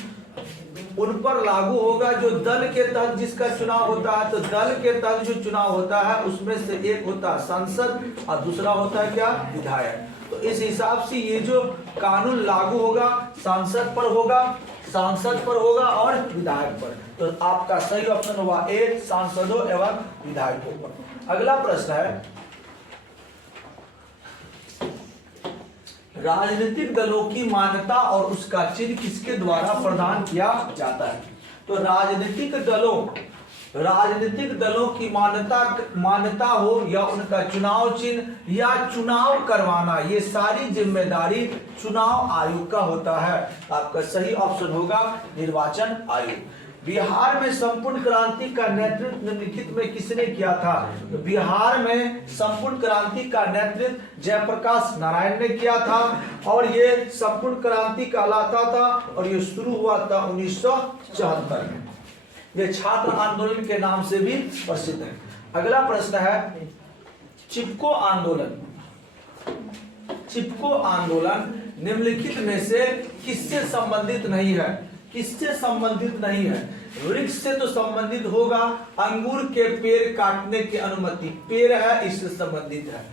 उन पर लागू होगा जो दल के तहत जिसका चुनाव होता है। तो दल के तहत जो चुनाव होता है उसमें से एक होता है संसद और दूसरा होता है क्या? विधायक। तो इस हिसाब से ये जो कानून लागू होगा सांसद पर होगा, सांसद पर होगा और विधायक पर। तो आपका सही ऑप्शन होगा ए, सांसदों एवं विधायकों पर। अगला प्रश्न है राजनीतिक दलों की मान्यता और उसका चिन्ह किसके द्वारा प्रदान किया जाता है? तो राजनीतिक दलों की मान्यता हो या उनका चुनाव चिन्ह या चुनाव करवाना, ये सारी जिम्मेदारी चुनाव आयोग का होता है। आपका सही ऑप्शन होगा निर्वाचन आयोग। बिहार में संपूर्ण क्रांति का नेतृत्व निम्नलिखित में किसने किया था? तो बिहार में संपूर्ण क्रांति का नेतृत्व जयप्रकाश नारायण ने किया था और ये संपूर्ण क्रांति कहलाता था और ये शुरू हुआ था 1974 में। ये छात्र आंदोलन के नाम से भी प्रसिद्ध है। अगला प्रश्न है चिपको आंदोलन निम्नलिखित में से किससे संबंधित नहीं है? किससे संबंधित नहीं है? वृक्ष से तो संबंधित होगा, अंगूर के पेड़ काटने की अनुमति, पेड़ है इससे संबंधित है।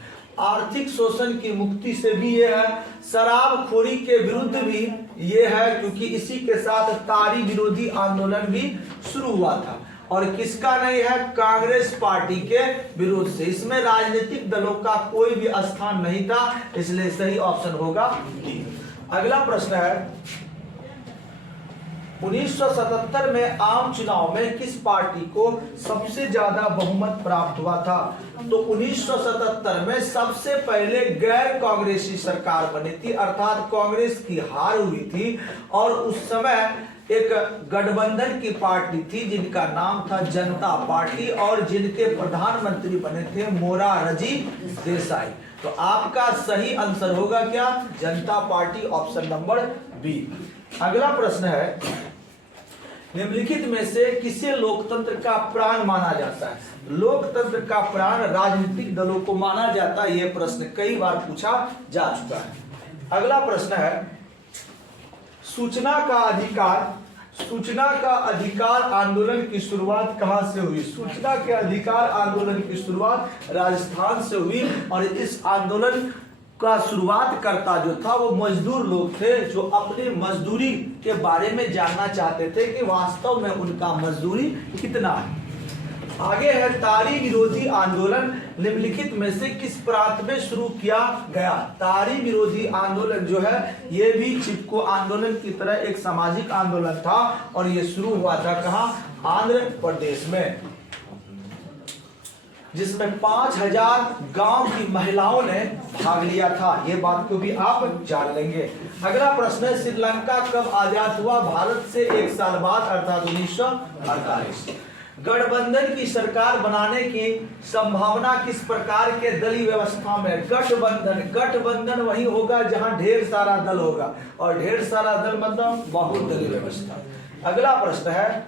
आर्थिक शोषण की मुक्ति से भी ये है, शराबखोरी के विरुद्ध भी ये है क्योंकि इसी के साथ तारी विरोधी आंदोलन भी शुरू हुआ था। और किसका नहीं है? कांग्रेस पार्टी के विरोध से। इसमें राजनीतिक दलों का कोई भी स्थान नहीं था, इसलिए सही ऑप्शन होगा डी। अगला प्रश्न है 1977 में आम चुनाव में किस पार्टी को सबसे ज्यादा बहुमत प्राप्त हुआ था? तो 1977 में सबसे पहले गैर कांग्रेसी सरकार बनी थी, अर्थात कांग्रेस की हार हुई थी और उस समय एक गठबंधन की पार्टी थी जिनका नाम था जनता पार्टी और जिनके प्रधानमंत्री बने थे मोरारजी देसाई। तो आपका सही आंसर होगा क्या? जनता पार्टी, ऑप्शन नंबर बी। अगला प्रश्न है निम्नलिखित में से किसे लोकतंत्र का प्राण माना जाता है? लोकतंत्र का प्राण राजनीतिक दलों को माना जाता है। यह प्रश्न कई बार पूछा जा चुका है। अगला प्रश्न है सूचना का अधिकार आंदोलन की शुरुआत कहां से हुई? सूचना के अधिकार आंदोलन की शुरुआत राजस्थान से हुई और इस आंदोलन का शुरुआत करता जो था वो मजदूर लोग थे जो अपनी मजदूरी के बारे में जानना चाहते थे कि वास्तव में उनका मजदूरी कितना है। आगे है तारी विरोधी आंदोलन निम्नलिखित में से किस प्रांत में शुरू किया गया? तारी विरोधी आंदोलन जो है ये भी चिपको आंदोलन की तरह एक सामाजिक आंदोलन था और ये शुरू हुआ था कहां? आंध्र प्रदेश में, जिसमें 5000 गांव की महिलाओं ने भाग लिया था। ये बात को भी आप जान लेंगे। अगला प्रश्न है श्रीलंका कब आजाद हुआ? भारत से 1 साल बाद अर्थात 1948। गठबंधन की सरकार बनाने की संभावना किस प्रकार के दलीय व्यवस्था में? गठबंधन वही होगा जहां ढेर सारा दल होगा और ढेर सारा दल मतलब बहुदलीय व्यवस्था। अगला प्रश्न है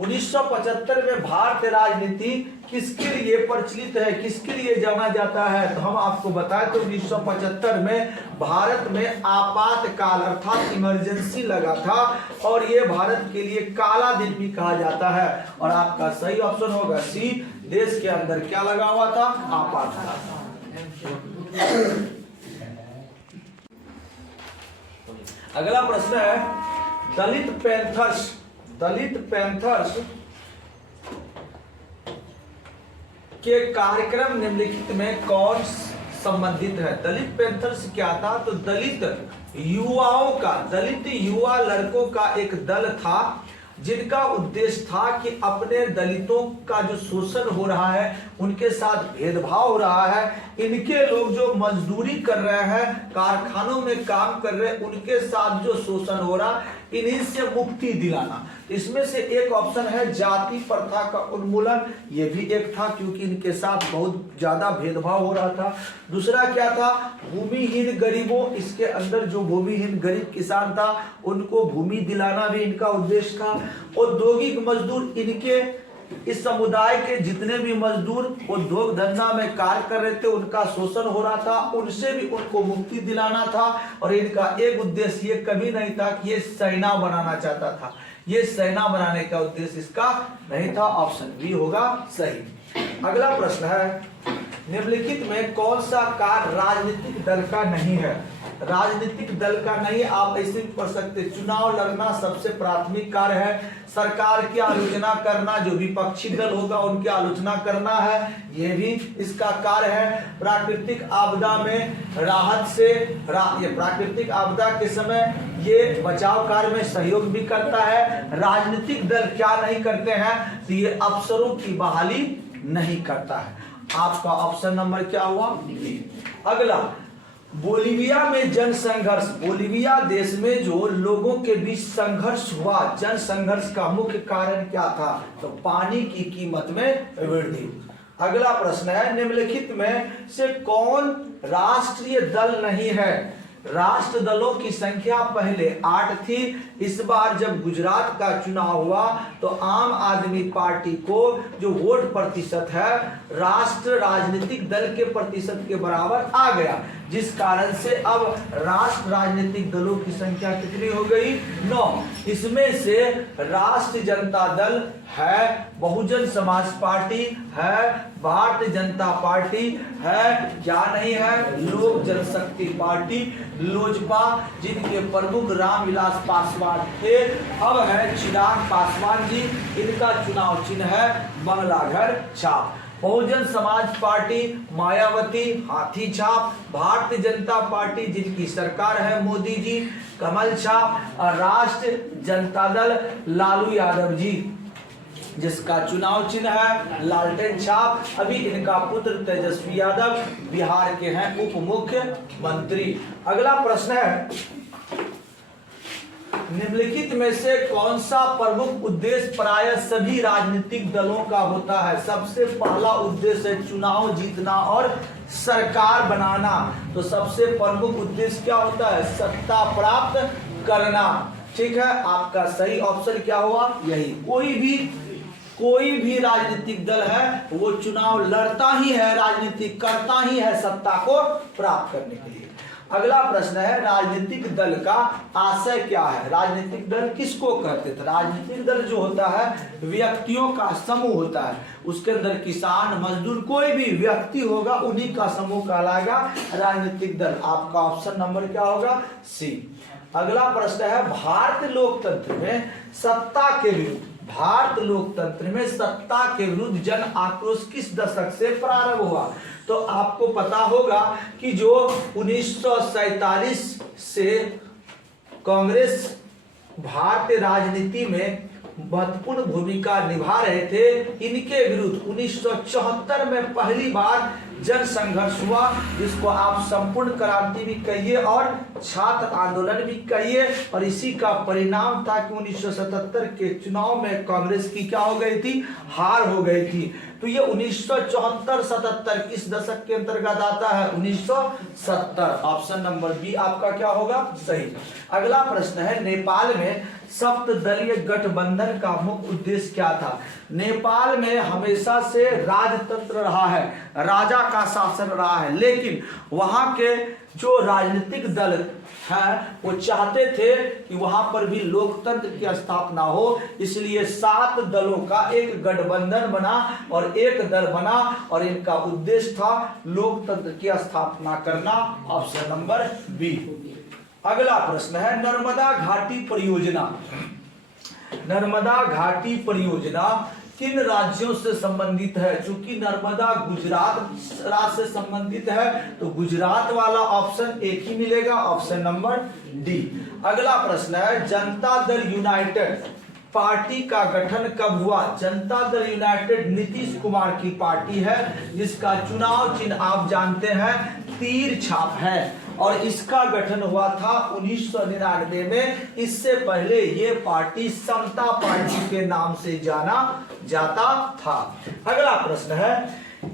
1975 में भारतीय राजनीति किसके लिए प्रचलित है, किसके लिए जाना जाता है? तो हम आपको बताएं तो 1975 में भारत में आपातकाल अर्थात इमरजेंसी लगा था और ये भारत के लिए काला दिन भी कहा जाता है। और आपका सही ऑप्शन होगा सी, देश के अंदर क्या लगा हुआ था? आपातकाल। अगला प्रश्न है दलित पैंथर्स के कार्यक्रम निम्नलिखित में कौन संबंधित है? दलित पैंथर्स क्या था? तो दलित युवा लड़कों का एक दल था जिनका उद्देश्य था कि अपने दलितों का जो शोषण हो रहा है, उनके साथ भेदभाव हो रहा है, इनके लोग जो मजदूरी कर रहे हैं, कारखानों में काम कर रहे हैं, उनके साथ जो शोषण हो रहा, इन्हीं से मुक्ति दिलाना। इसमें से एक ऑप्शन है जाति प्रथा का उन्मूलन, ये भी एक था क्योंकि इनके साथ बहुत ज्यादा भेदभाव हो रहा था। दूसरा क्या था? भूमिहीन गरीबों, इसके अंदर जो भूमिहीन गरीब किसान था उनको भूमि दिलाना भी इनका उद्देश्य था। औद्योगिक मजदूर, इनके इस समुदाय के जितने भी मजदूर उद्योग धंधा में कार्य कर रहे थे, उनका शोषण हो रहा था, उनसे भी उनको मुक्ति दिलाना था। और इनका एक उद्देश्य ये कभी नहीं था कि ये सेना बनाना चाहता था, ये सेना बनाने का उद्देश्य इसका नहीं था। ऑप्शन बी होगा सही। अगला प्रश्न है निम्नलिखित में कौन सा कार्य राजनीतिक दल का नहीं है? राजनीतिक दल का नहीं, आप ऐसे भी पढ़ सकते, चुनाव लड़ना सबसे प्राथमिक कार्य है, सरकार की आलोचना करना, जो विपक्षी दल होगा उनकी आलोचना करना है, यह भी इसका कार्य है। प्राकृतिक आपदा में राहत से ये प्राकृतिक आपदा के समय ये बचाव कार्य में सहयोग भी करता है। राजनीतिक दल क्या नहीं करते हैं? तो ये अफसरों की बहाली नहीं करता है। आपका ऑप्शन नंबर क्या हुआ? अगला, बोलीविया में जनसंघर्ष, बोलीविया देश में जो लोगों के बीच संघर्ष हुआ, जन संघर्ष का मुख्य कारण क्या था? तो पानी की कीमत में वृद्धि। अगला प्रश्न है निम्नलिखित में से कौन राष्ट्रीय दल नहीं है? राष्ट्र दलों की संख्या पहले 8 थी, इस बार जब गुजरात का चुनाव हुआ तो आम आदमी पार्टी को जो वोट प्रतिशत है राष्ट्र राजनीतिक दल के प्रतिशत के बराबर आ गया, जिस कारण से अब राष्ट्र राजनीतिक दलों की संख्या कितनी हो गई? 9। इसमें से राष्ट्रीय जनता दल है, बहुजन समाज पार्टी है, भारतीय जनता पार्टी है, क्या नहीं है? लोक जनशक्ति पार्टी, लोजपा, जिनके प्रमुख रामविलास पासवान थे, अब है चिराग पासवान जी, इनका चुनाव चिन्ह है बंगला घर छाप। बहुजन समाज पार्टी मायावती, हाथी छाप। भारतीय जनता पार्टी जिनकी सरकार है मोदी जी, कमल छाप। और राष्ट्रीय जनता दल लालू यादव जी, जिसका चुनाव चिन्ह है लालटेन छाप। अभी इनका पुत्र तेजस्वी यादव बिहार के हैं उप मुख्यमंत्री। अगला प्रश्न है निम्नलिखित में से कौन सा प्रमुख उद्देश्य प्रायः सभी राजनीतिक दलों का होता है? सबसे पहला उद्देश्य है चुनाव जीतना और सरकार बनाना। तो सबसे प्रमुख उद्देश्य क्या होता है? सत्ता प्राप्त करना। ठीक है, आपका सही ऑप्शन क्या हुआ? यही। कोई भी राजनीतिक दल है वो चुनाव लड़ता ही है, राजनीति करता ही है सत्ता को प्राप्त करने के लिए। अगला प्रश्न है राजनीतिक दल का आशय क्या है? राजनीतिक दल किसको कहते थे? राजनीतिक दल जो होता है व्यक्तियों का समूह होता है, उसके अंदर किसान, मजदूर, कोई भी व्यक्ति होगा उन्हीं का समूह कहलाएगा राजनीतिक दल। आपका ऑप्शन नंबर क्या होगा? सी। अगला प्रश्न है भारतीय लोकतंत्र में सत्ता के विरुद्ध, भारत लोकतंत्र में सत्ता के विरुद्ध जन आक्रोश किस दशक से प्रारंभ हुआ? तो आपको पता होगा कि जो 1947 से कांग्रेस भारतीय राजनीति में महत्वपूर्ण भूमिका निभा रहे थे, इनके विरुद्ध 1974 में पहली बार जन संघर्ष हुआ, जिसको आप संपूर्ण क्रांति भी कहिए और छात्र आंदोलन भी कहिए। और इसी का परिणाम था कि 1977 के चुनाव में कांग्रेस की क्या हो गई थी? हार हो गई थी। तो ये 1974-77 किस दशक के अंतर्गत आता है? 1970। ऑप्शन नंबर बी आपका क्या होगा? सही। अगला प्रश्न है, नेपाल में सप्तदलीय गठबंधन का मुख्य उद्देश्य क्या था? नेपाल में हमेशा से राजतंत्र रहा है, राजा का शासन रहा है, लेकिन वहां के जो राजनीतिक दल है वो चाहते थे कि वहां पर भी लोकतंत्र की स्थापना हो, इसलिए 7 दलों का एक गठबंधन बना और एक दल बना और इनका उद्देश्य था लोकतंत्र की स्थापना करना। Option number B. अगला प्रश्न है, नर्मदा घाटी परियोजना। नर्मदा घाटी परियोजना किन राज्यों से संबंधित है? चूंकि नर्मदा गुजरात राज्य से संबंधित है तो गुजरात वाला ऑप्शन एक ही मिलेगा, ऑप्शन नंबर डी। अगला प्रश्न है, जनता दल यूनाइटेड पार्टी का गठन कब हुआ? जनता दल यूनाइटेड नीतीश कुमार की पार्टी है, जिसका चुनाव चिन्ह आप जानते हैं तीर छाप है और इसका गठन हुआ था 1999 में। इससे पहले ये पार्टी समता पार्टी के नाम से जाना जाता था। अगला प्रश्न है,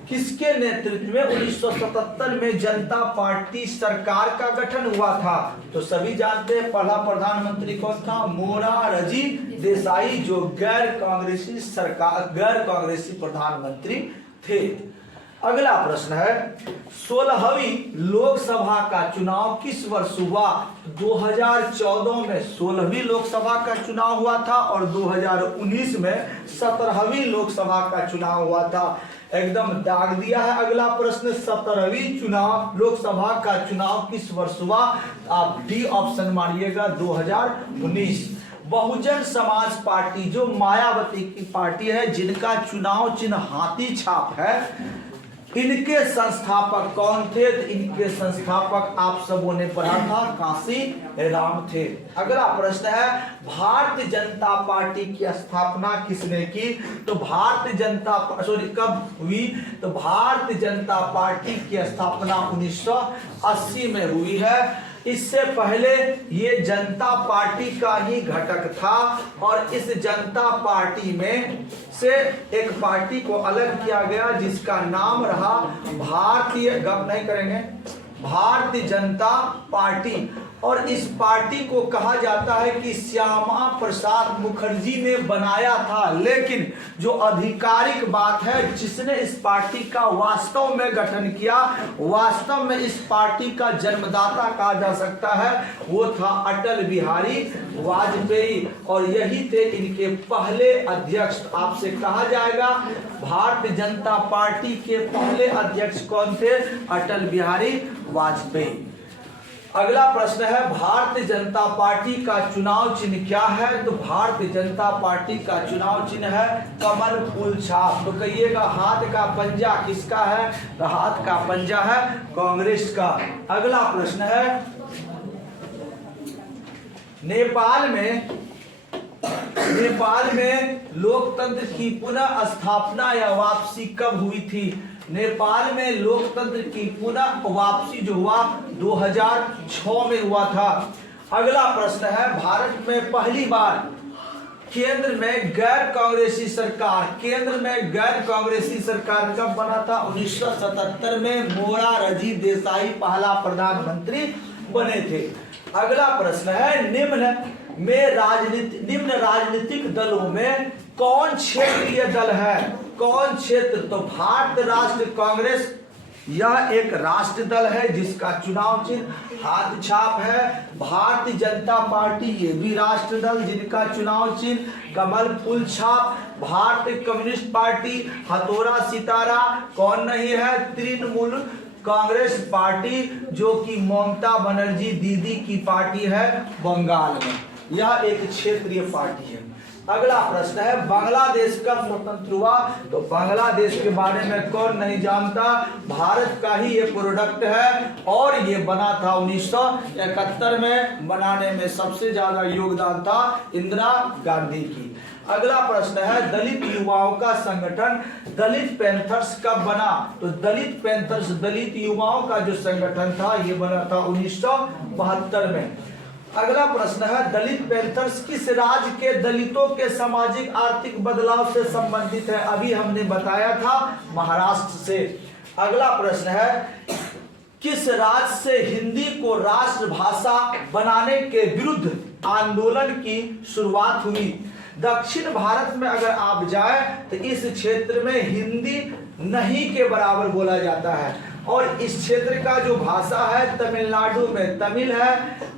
किसके नेतृत्व में 1977 में जनता पार्टी सरकार का गठन हुआ था? तो सभी जानते हैं पहला प्रधानमंत्री कौन था? मोरारजी देसाई, जो गैर कांग्रेसी प्रधानमंत्री थे। अगला प्रश्न है, 16वीं लोकसभा का चुनाव किस वर्ष हुआ? 2014 में 16वीं लोकसभा का चुनाव हुआ था और 2019 में 17वीं लोकसभा का चुनाव हुआ था। एकदम दाग दिया है। अगला प्रश्न, 17वीं चुनाव लोकसभा का चुनाव किस वर्ष हुआ? आप D option मारिएगा, 2019। Bahujan Samaj party जो मायावती की पार्टी है, जिनका चुनाव चिन्ह हाथी छाप है, इनके संस्थापक कौन थे? तो इनके संस्थापक आप सबों ने पढ़ा था, काशी राम थे। अगला प्रश्न है, भारतीय जनता पार्टी की स्थापना किसने की? तो कब हुई? तो भारतीय जनता पार्टी की स्थापना 1980 में हुई है। इससे पहले ये जनता पार्टी का ही घटक था और इस जनता पार्टी में से एक पार्टी को अलग किया गया जिसका नाम रहा भारतीय जनता पार्टी। और इस पार्टी को कहा जाता है कि श्यामा प्रसाद मुखर्जी ने बनाया था, लेकिन जो आधिकारिक बात है, जिसने इस पार्टी का वास्तव में गठन किया, वास्तव में इस पार्टी का जन्मदाता कहा जा सकता है, वो था अटल बिहारी वाजपेयी और यही थे इनके पहले अध्यक्ष। आपसे कहा जाएगा भारतीय जनता पार्टी के पहले अध्यक्ष कौन थे? अटल बिहारी वाजपेयी। अगला प्रश्न है, भारतीय जनता पार्टी का चुनाव चिन्ह क्या है? तो भारतीय जनता पार्टी का चुनाव चिन्ह है कमल फूल छाप। तो कहिएगा हाथ का पंजा किसका है? तो हाथ का पंजा है कांग्रेस का। अगला प्रश्न है, नेपाल में लोकतंत्र की पुनः स्थापना या वापसी कब हुई थी? नेपाल में लोकतंत्र की पुनः वापसी जो हुआ 2006 में हुआ था। अगला प्रश्न है, भारत में पहली बार केंद्र में गैर कांग्रेसी सरकार कब बना था? 1977 में मोरारजी देसाई पहला प्रधानमंत्री बने थे। अगला प्रश्न है, निम्न राजनीतिक दलों में कौन क्षेत्रीय दल है? कौन क्षेत्र? तो भारतीय राष्ट्र कांग्रेस यह एक राष्ट्र दल है जिसका चुनाव चिन्ह हाथ छाप है। भारतीय जनता पार्टी ये भी राष्ट्र दल जिनका चुनाव चिन्ह कमल फूल छाप। भारतीय कम्युनिस्ट पार्टी हथौड़ा सितारा कौन नहीं है? तृणमूल कांग्रेस पार्टी जो कि ममता बनर्जी दीदी की पार्टी है बंगाल में, यह एक क्षेत्रीय पार्टी है। अगला प्रश्न है, बांग्लादेश कब स्वतंत्र हुआ? तो बांग्लादेश के बारे में कौन नहीं जानता, भारत का ही ये प्रोडक्ट है और ये बना था 1971 में। बनाने में सबसे ज्यादा योगदान था इंदिरा गांधी की। अगला प्रश्न है, दलित युवाओं का संगठन दलित पैंथर्स कब बना? तो दलित पैंथर्स दलित युवाओं का जो संगठन था ये बना था 1972 में। अगला प्रश्न है दलित पैंथर्स किस राज्य के दलितों के सामाजिक आर्थिक बदलाव से संबंधित है? अभी हमने बताया था महाराष्ट्र से। अगला प्रश्न है किस राज्य से हिंदी को राष्ट्रभाषा बनाने के विरुद्ध आंदोलन की शुरुआत हुई? दक्षिण भारत में अगर आप जाए तो इस क्षेत्र में हिंदी नहीं के बराबर बोला जाता है, और इस क्षेत्र का जो भाषा है तमिलनाडु में तमिल है,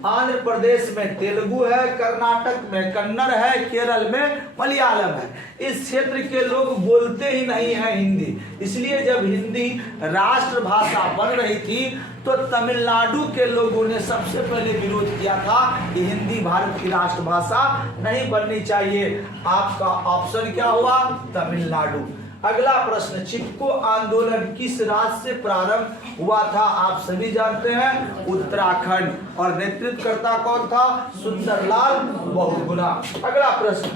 आंध्र प्रदेश में तेलुगु है, कर्नाटक में कन्नड़ है, केरल में मलयालम है। इस क्षेत्र के लोग बोलते ही नहीं है हिंदी, इसलिए जब हिंदी राष्ट्रभाषा बन रही थी तो तमिलनाडु के लोगों ने सबसे पहले विरोध किया था कि हिंदी भारत की राष्ट्रभाषा नहीं बननी चाहिए। आपका ऑप्शन क्या हुआ? तमिलनाडु। अगला प्रश्न चिपको आंदोलन किस राज्य से प्रारंभ हुआ था? आप सभी जानते हैं उत्तराखंड, और नेतृत्वकर्ता कौन था? सुंदरलाल बहुगुणा। अगला प्रश्न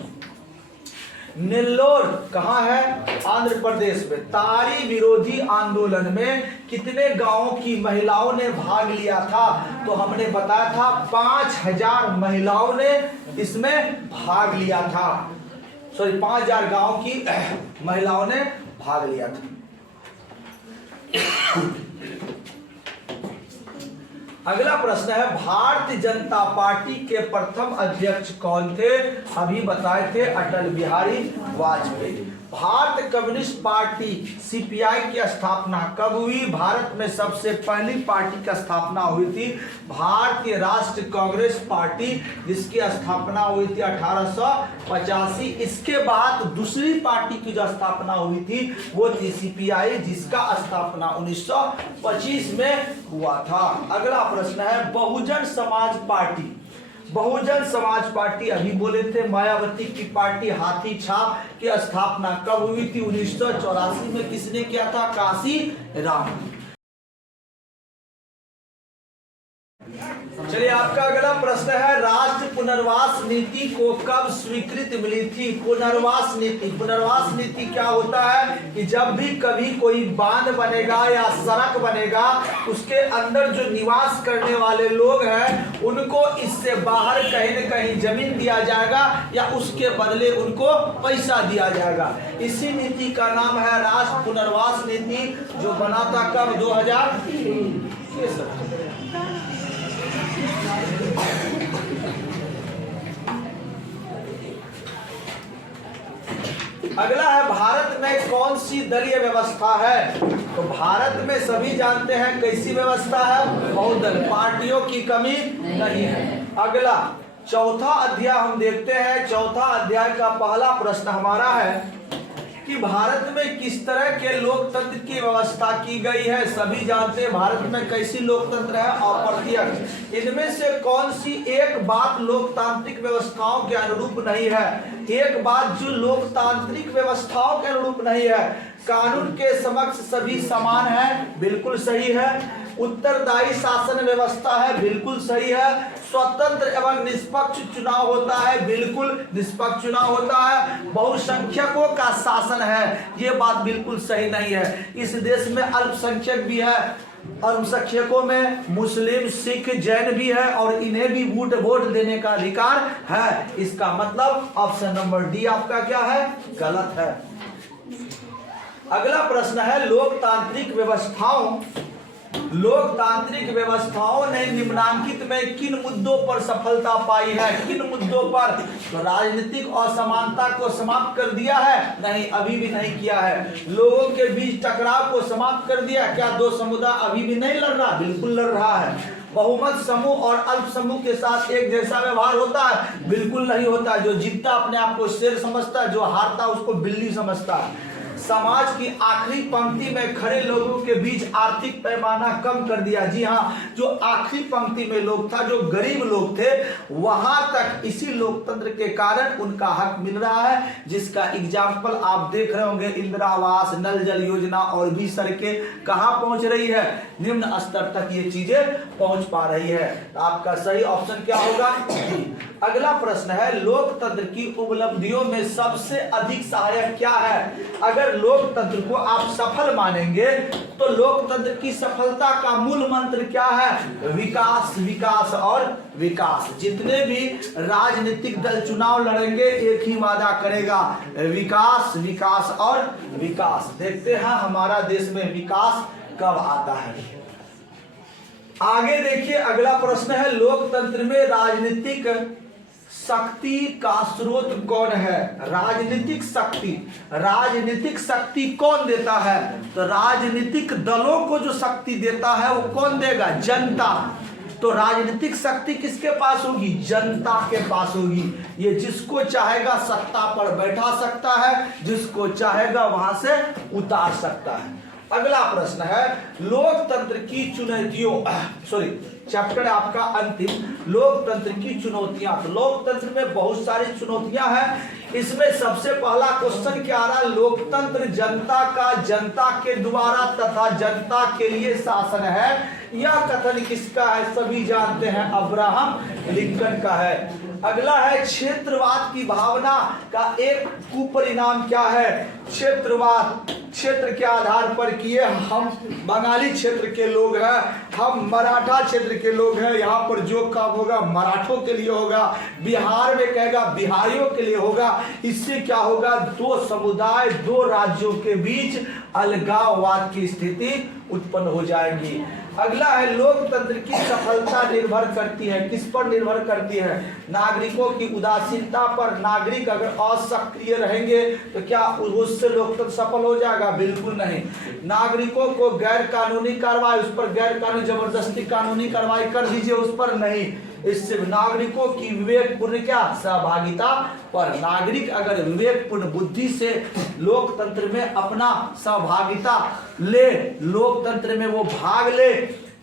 नेल्लोर कहाँ है? आंध्र प्रदेश में। तारी विरोधी आंदोलन में कितने गांवों की महिलाओं ने भाग लिया था? तो हमने बताया था 5000 महिलाओं ने इसमें भाग लिया था। 5000 गांव की महिलाओं ने भाग लिया था। अगला प्रश्न है भारतीय जनता पार्टी के प्रथम अध्यक्ष कौन थे? अभी बताए थे Atal Bihari Vajpayee. Bharat communist party CPI की स्थापना कब हुई? भारत में सबसे पहली पार्टी की स्थापना हुई थी भारतीय राष्ट्रीय कांग्रेस पार्टी, जिसकी स्थापना हुई थी 1885। इसके बाद दूसरी पार्टी की जो स्थापना हुई थी वो थी सीपीआई, जिसका स्थापना 1925 में हुआ था। अगला प्रश्न है बहुजन समाज पार्टी। बहुजन समाज पार्टी अभी बोले थे मायावती की पार्टी हाथी छाप की स्थापना कब हुई थी? 1984 में। किसने किया था? काशी राम। चलिए आपका अगला प्रश्न है राष्ट्र पुनर्वास नीति को कब स्वीकृति मिली थी? पुनर्वास नीति। पुनर्वास नीति क्या होता है कि जब भी कभी कोई बांध बनेगा या सड़क बनेगा, उसके अंदर जो निवास करने वाले लोग हैं उनको इससे बाहर कहीं न कहीं जमीन दिया जाएगा या उसके बदले उनको पैसा दिया जाएगा। इसी नीति का नाम है राष्ट्र पुनर्वास नीति, जो बना था कब? 2000। अगला है भारत में कौन सी दलीय व्यवस्था है? तो भारत में सभी जानते हैं कैसी व्यवस्था है? बहुदल, पार्टियों की कमी नहीं है। अगला चौथा अध्याय हम देखते हैं। चौथा अध्याय का पहला प्रश्न हमारा है कि भारत में किस तरह के लोकतंत्र की व्यवस्था की गई है? सभी जानते हैं भारत में कैसी लोकतंत्र है? अप्रत्यक्ष। इनमें से कौन सी एक बात लोकतांत्रिक व्यवस्थाओं के अनुरूप नहीं है? एक बात जो लोकतांत्रिक व्यवस्थाओं के अनुरूप नहीं है, कानून के समक्ष सभी समान है, बिल्कुल सही है। उत्तरदायी शासन व्यवस्था है, बिल्कुल सही है। स्वतंत्र एवं निष्पक्ष चुनाव होता है, बिल्कुल निष्पक्ष चुनाव होता है। बहुसंख्यकों का शासन है, ये बात बिल्कुल सही नहीं है। इस देश में अल्पसंख्यक भी है, अल्पसंख्यकों में मुस्लिम, सिख, जैन भी है, और इन्हें भी वोट देने का अधिकार है। इसका मतलब ऑप्शन नंबर डी आपका क्या है? गलत है। अगला प्रश्न है लोकतांत्रिक व्यवस्थाओं ने निम्नांकित में किन मुद्दों पर सफलता पाई है? किन मुद्दों पर? तो राजनीतिक असमानता को समाप्त कर दिया है? नहीं, अभी भी नहीं किया है। लोगों के बीच टकराव को समाप्त कर दिया? क्या दो समुदाय अभी भी नहीं लड़ रहा? बिल्कुल लड़ रहा है। बहुमत समूह और अल्प समूह के साथ एक जैसा व्यवहार होता है? बिल्कुल नहीं होता। जो जीतता अपने आप को शेर समझता है, जो हारता उसको बिल्ली समझता है। समाज की आखिरी पंक्ति में खड़े लोगों के बीच आर्थिक पैमाना कम कर दिया। जी हाँ, जो आखिरी पंक्ति में लोग था, जो गरीब लोग थे, वहां तक इसी लोकतंत्र के कारण उनका हक मिल रहा है, जिसका एग्जाम्पल आप देख रहे होंगे। इंदिरा आवास, नल जल योजना और भी सड़कें कहां पहुंच रही है? निम्न स्तर तक ये चीजें पहुंच पा रही है। तो आपका सही ऑप्शन क्या होगा? अगला प्रश्न है लोकतंत्र की उपलब्धियों में सबसे अधिक सहायक क्या है? अगर लोकतंत्र को आप सफल मानेंगे तो लोकतंत्र की सफलता का मूल मंत्र क्या है? विकास, विकास और विकास। जितने भी राजनीतिक दल चुनाव लड़ेंगे एक ही वादा करेगा, विकास, विकास और विकास। देखते हैं हमारा देश में विकास कब आता है। आगे देखिए, अगला प्रश्न है, लोकतंत्र में राजनीतिक शक्ति का स्रोत कौन है? राजनीतिक शक्ति कौन देता है? तो राजनीतिक दलों को जो शक्ति देता है वो कौन देगा? जनता। तो राजनीतिक शक्ति किसके पास होगी? जनता के पास होगी। ये जिसको चाहेगा सत्ता पर बैठा सकता है, जिसको चाहेगा वहां से उतार सकता है। अगला प्रश्न है, लोकतंत्र की चुनौतियों, चैप्टर आपका अंतिम, लोकतंत्र की चुनौतियां। तो लोकतंत्र में बहुत सारी चुनौतियां हैं। इसमें सबसे पहला क्वेश्चन क्या आ रहा है? लोकतंत्र जनता का, जनता के द्वारा तथा जनता के लिए शासन है। यह कथन किसका है? सभी जानते हैं, अब्राहम लिंकन का है। अगला है, क्षेत्रवाद की भावना का एक कुपरिणाम क्या है? क्षेत्रवाद, क्षेत्र के आधार पर किए, हम बंगाली क्षेत्र के लोग हैं, हम मराठा क्षेत्र के लोग हैं, यहाँ पर जो काम होगा मराठों के लिए होगा, बिहार में कहेगा बिहारियों के लिए होगा। इससे क्या होगा? दो समुदाय, दो राज्यों के बीच अलगाववाद की स्थिति उत्पन्न हो जाएगी। अगला है, लोकतंत्र की सफलता निर्भर करती है, किस पर निर्भर करती है? नागरिकों की उदासीनता पर। नागरिक अगर असक्रिय रहेंगे तो क्या उससे लोकतंत्र सफल हो जाएगा? बिल्कुल नहीं। नागरिकों को गैर कानूनी कार्रवाई, उस पर गैर कानूनी जबरदस्ती कानूनी कार्रवाई कर दीजिए, उस पर नहीं। इससे नागरिकों की विवेकपूर्ण क्या? सहभागिता पर। नागरिक अगर विवेकपूर्ण बुद्धि से लोकतंत्र में अपना सहभागिता ले, लोकतंत्र में वो भाग ले,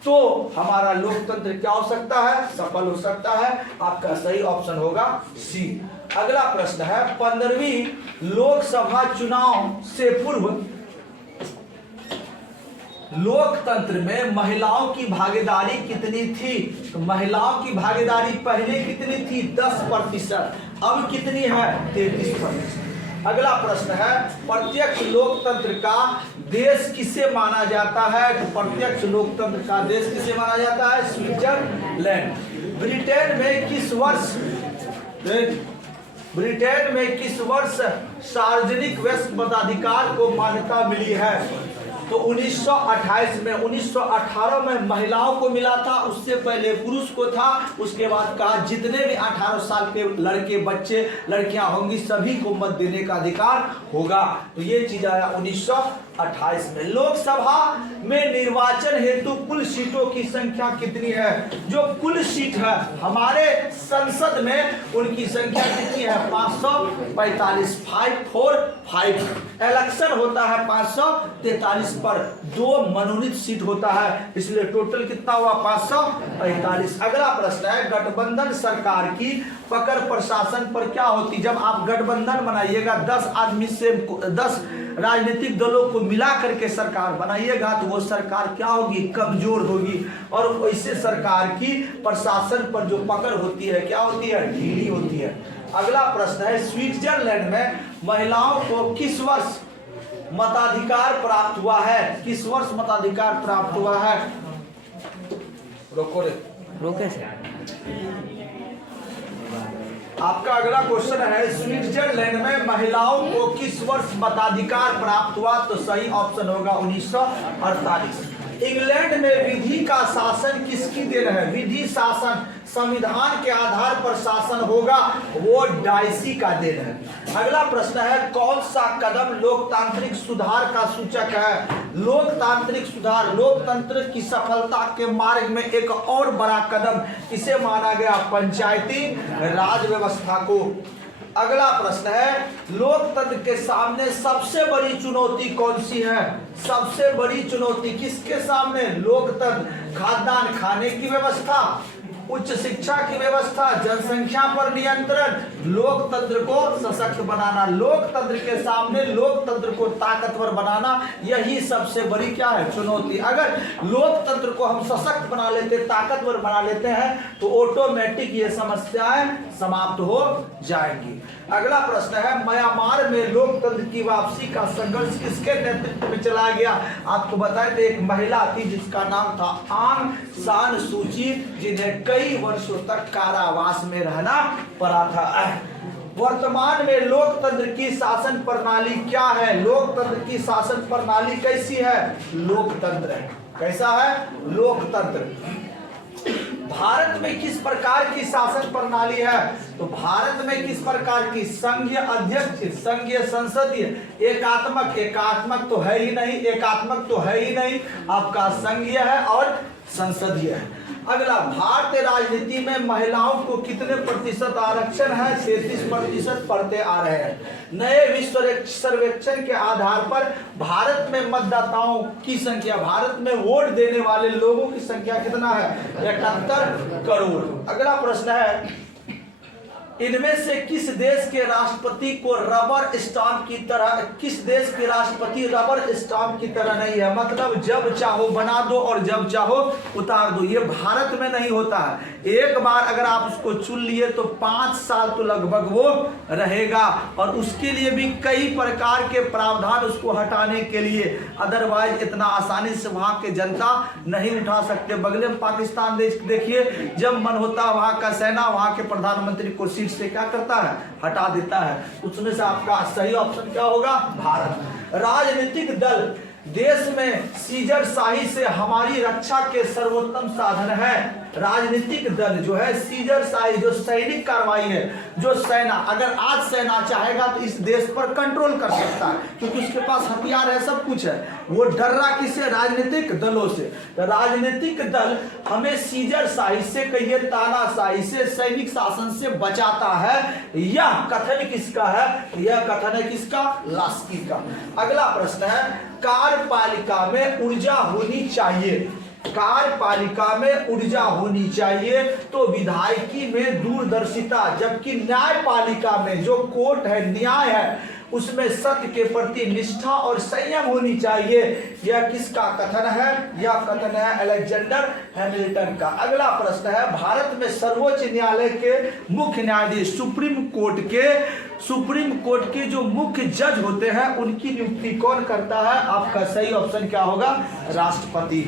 तो हमारा लोकतंत्र क्या हो सकता है? सफल हो सकता है। आपका सही ऑप्शन होगा सी। अगला प्रश्न है, 15वीं लोकसभा चुनाव से पूर्व लोकतंत्र में महिलाओं की भागीदारी कितनी थी? तो महिलाओं की भागीदारी पहले कितनी थी? 10%। अब कितनी है? 33%। अगला प्रश्न है, प्रत्यक्ष लोकतंत्र का देश किसे माना जाता है? तो प्रत्यक्ष लोकतंत्र का देश किसे माना जाता है? स्विट्जरलैंड। ब्रिटेन में किस वर्ष सार्वजनिक व्यस्त मताधिकार को मान्यता मिली है? तो 1928 में। 1918 में महिलाओं को मिला था, उससे पहले पुरुष को था। उसके बाद कहा जितने भी 18 साल के लड़के, बच्चे, लड़कियां होंगी सभी को मत देने का अधिकार होगा। तो ये चीज आया 1928 में। लोकसभा में निर्वाचन हेतु कुल सीटों की संख्या कितनी है? जो कुल सीट है हमारे संसद में, उनकी संख्या कितनी है? 545। 545। इलेक्शन होता है 543 पर, 2 मनोनीत सीट होता है, इसलिए टोटल कितना हुआ? 545। अगला प्रश्न है, गठबंधन सरकार की पकड़ प्रशासन पर क्या होती? जब आप गठबंधन बनाइएगा, 10 आदमी से 10 राजनीतिक दलों को मिला करके सरकार बनाइएगा, तो वो सरकार क्या होगी? कमजोर होगी। और वैसे सरकार की प्रशासन पर जो पकड़ होती है क्या होती है? ढीली होती है। अगला प्रश्न है, स्विट्जरलैंड में महिलाओं को किस वर्ष मताधिकार प्राप्त हुआ है? किस वर्ष मताधिकार प्राप्त हुआ है? रोके से। आपका अगला क्वेश्चन है, स्विट्जरलैंड में महिलाओं को किस वर्ष मताधिकार प्राप्त हुआ? तो सही ऑप्शन होगा 1948। इंग्लैंड में विधि का शासन किसकी देन है? विधि शासन, संविधान के आधार पर शासन होगा, वो डाइसी का देन है। अगला प्रश्न है, कौन सा कदम लोकतांत्रिक सुधार का सूचक है? लोकतांत्रिक सुधार, लोकतंत्र की सफलता के मार्ग में एक और बड़ा कदम किसे माना गया? पंचायती राज व्यवस्था को। अगला प्रश्न है, लोकतंत्र के सामने सबसे बड़ी चुनौती कौन सी है? सबसे बड़ी चुनौती किसके सामने? लोकतंत्र, खाद्यान्न खाने की व्यवस्था, उच्च शिक्षा की व्यवस्था, जनसंख्या पर नियंत्रण, लोकतंत्र को सशक्त बनाना, लोकतंत्र के सामने लोकतंत्र को ताकतवर बनाना, यही सबसे बड़ी क्या है चुनौती। अगर लोकतंत्र को हम सशक्त बना लेते, ताकतवर बना लेते हैं तो ऑटोमेटिक ये समस्याएं समाप्त हो जाएंगी। अगला प्रश्न है, म्यांमार में लोकतंत्र की वापसी का संघर्ष किसके नेतृत्व में चला गया? आपको बताए थे एक महिला थी जिसका नाम था आंग सान सू की, जिन्हें कई वर्षों तक कारावास में रहना पड़ा था। वर्तमान में लोकतंत्र की शासन प्रणाली क्या है? लोकतंत्र की शासन प्रणाली कैसी है? लोकतंत्र है। कैसा है? लोकतंत्र। भारत में किस प्रकार की शासन प्रणाली है? तो भारत में किस प्रकार की? संघीय अध्यक्ष, संघीय संसदीय, एकात्मक तो है ही नहीं, एकात्मक तो है ही नहीं, आपका संघीय है और संसदीय है। अगला, भारतीय राजनीति में महिलाओं को कितने प्रतिशत आरक्षण है? 33% पढ़ते आ रहे हैं। नए विश्व सर्वेक्षण के आधार पर भारत में मतदाताओं की संख्या, भारत में वोट देने वाले लोगों की संख्या कितना है? 71 करोड़। अगला प्रश्न है, इनमें से किस देश के राष्ट्रपति को रबर स्टाम्प की तरह, किस देश के राष्ट्रपति रबर स्टाम्प की तरह नहीं है? मतलब जब चाहो बना दो और जब चाहो उतार दो। ये भारत में नहीं होता है। एक बार अगर आप उसको चुन लिए तो 5 साल तो लगभग वो रहेगा, और उसके लिए भी कई प्रकार के प्रावधान उसको हटाने के लिए, अदरवाइज इतना आसानी से वहां के जनता नहीं उठा सकते। बगले में पाकिस्तान देश देखिए, जब मन होता वहां का सेना, वहां के प्रधानमंत्री को सीट से क्या करता है? हटा देता है। उसमें से आपका सही ऑप्शन क्या होगा? भारत। राजनीतिक दल देश में सीजर शाही से हमारी रक्षा के सर्वोत्तम साधन है। राजनीतिक दल जो है सीजर शाही, जो सैनिक कार्रवाई है, जो सेना, अगर आज सेना चाहेगा तो इस देश पर कंट्रोल कर सकता है, क्योंकि उसके पास हथियार है, सब कुछ है। वो डर रहा किससे? राजनीतिक दलों से। तो राजनीतिक दल हमें सीजर शाही से, कहिए तानाशाही से, सैनिक शासन से बचाता है। यह कथन किसका है? यह कथन है किसका? लास्की का। अगला प्रश्न है, कार्यपालिका में ऊर्जा होनी चाहिए, कार्यपालिका में ऊर्जा होनी चाहिए तो विधायिकी में दूरदर्शिता, जबकि न्यायपालिका में जो कोर्ट है, न्याय है, उसमें सत्य के प्रति निष्ठा और संयम होनी चाहिए। यह किसका कथन है? यह कथन है अलेक्जेंडर हैमिल्टन का। अगला प्रश्न है, भारत में सर्वोच्च न्यायालय के मुख्य न्यायाधीश, सुप्रीम कोर्ट के जो मुख्य जज होते हैं, उनकी नियुक्ति कौन करता है? आपका सही ऑप्शन क्या होगा? राष्ट्रपति।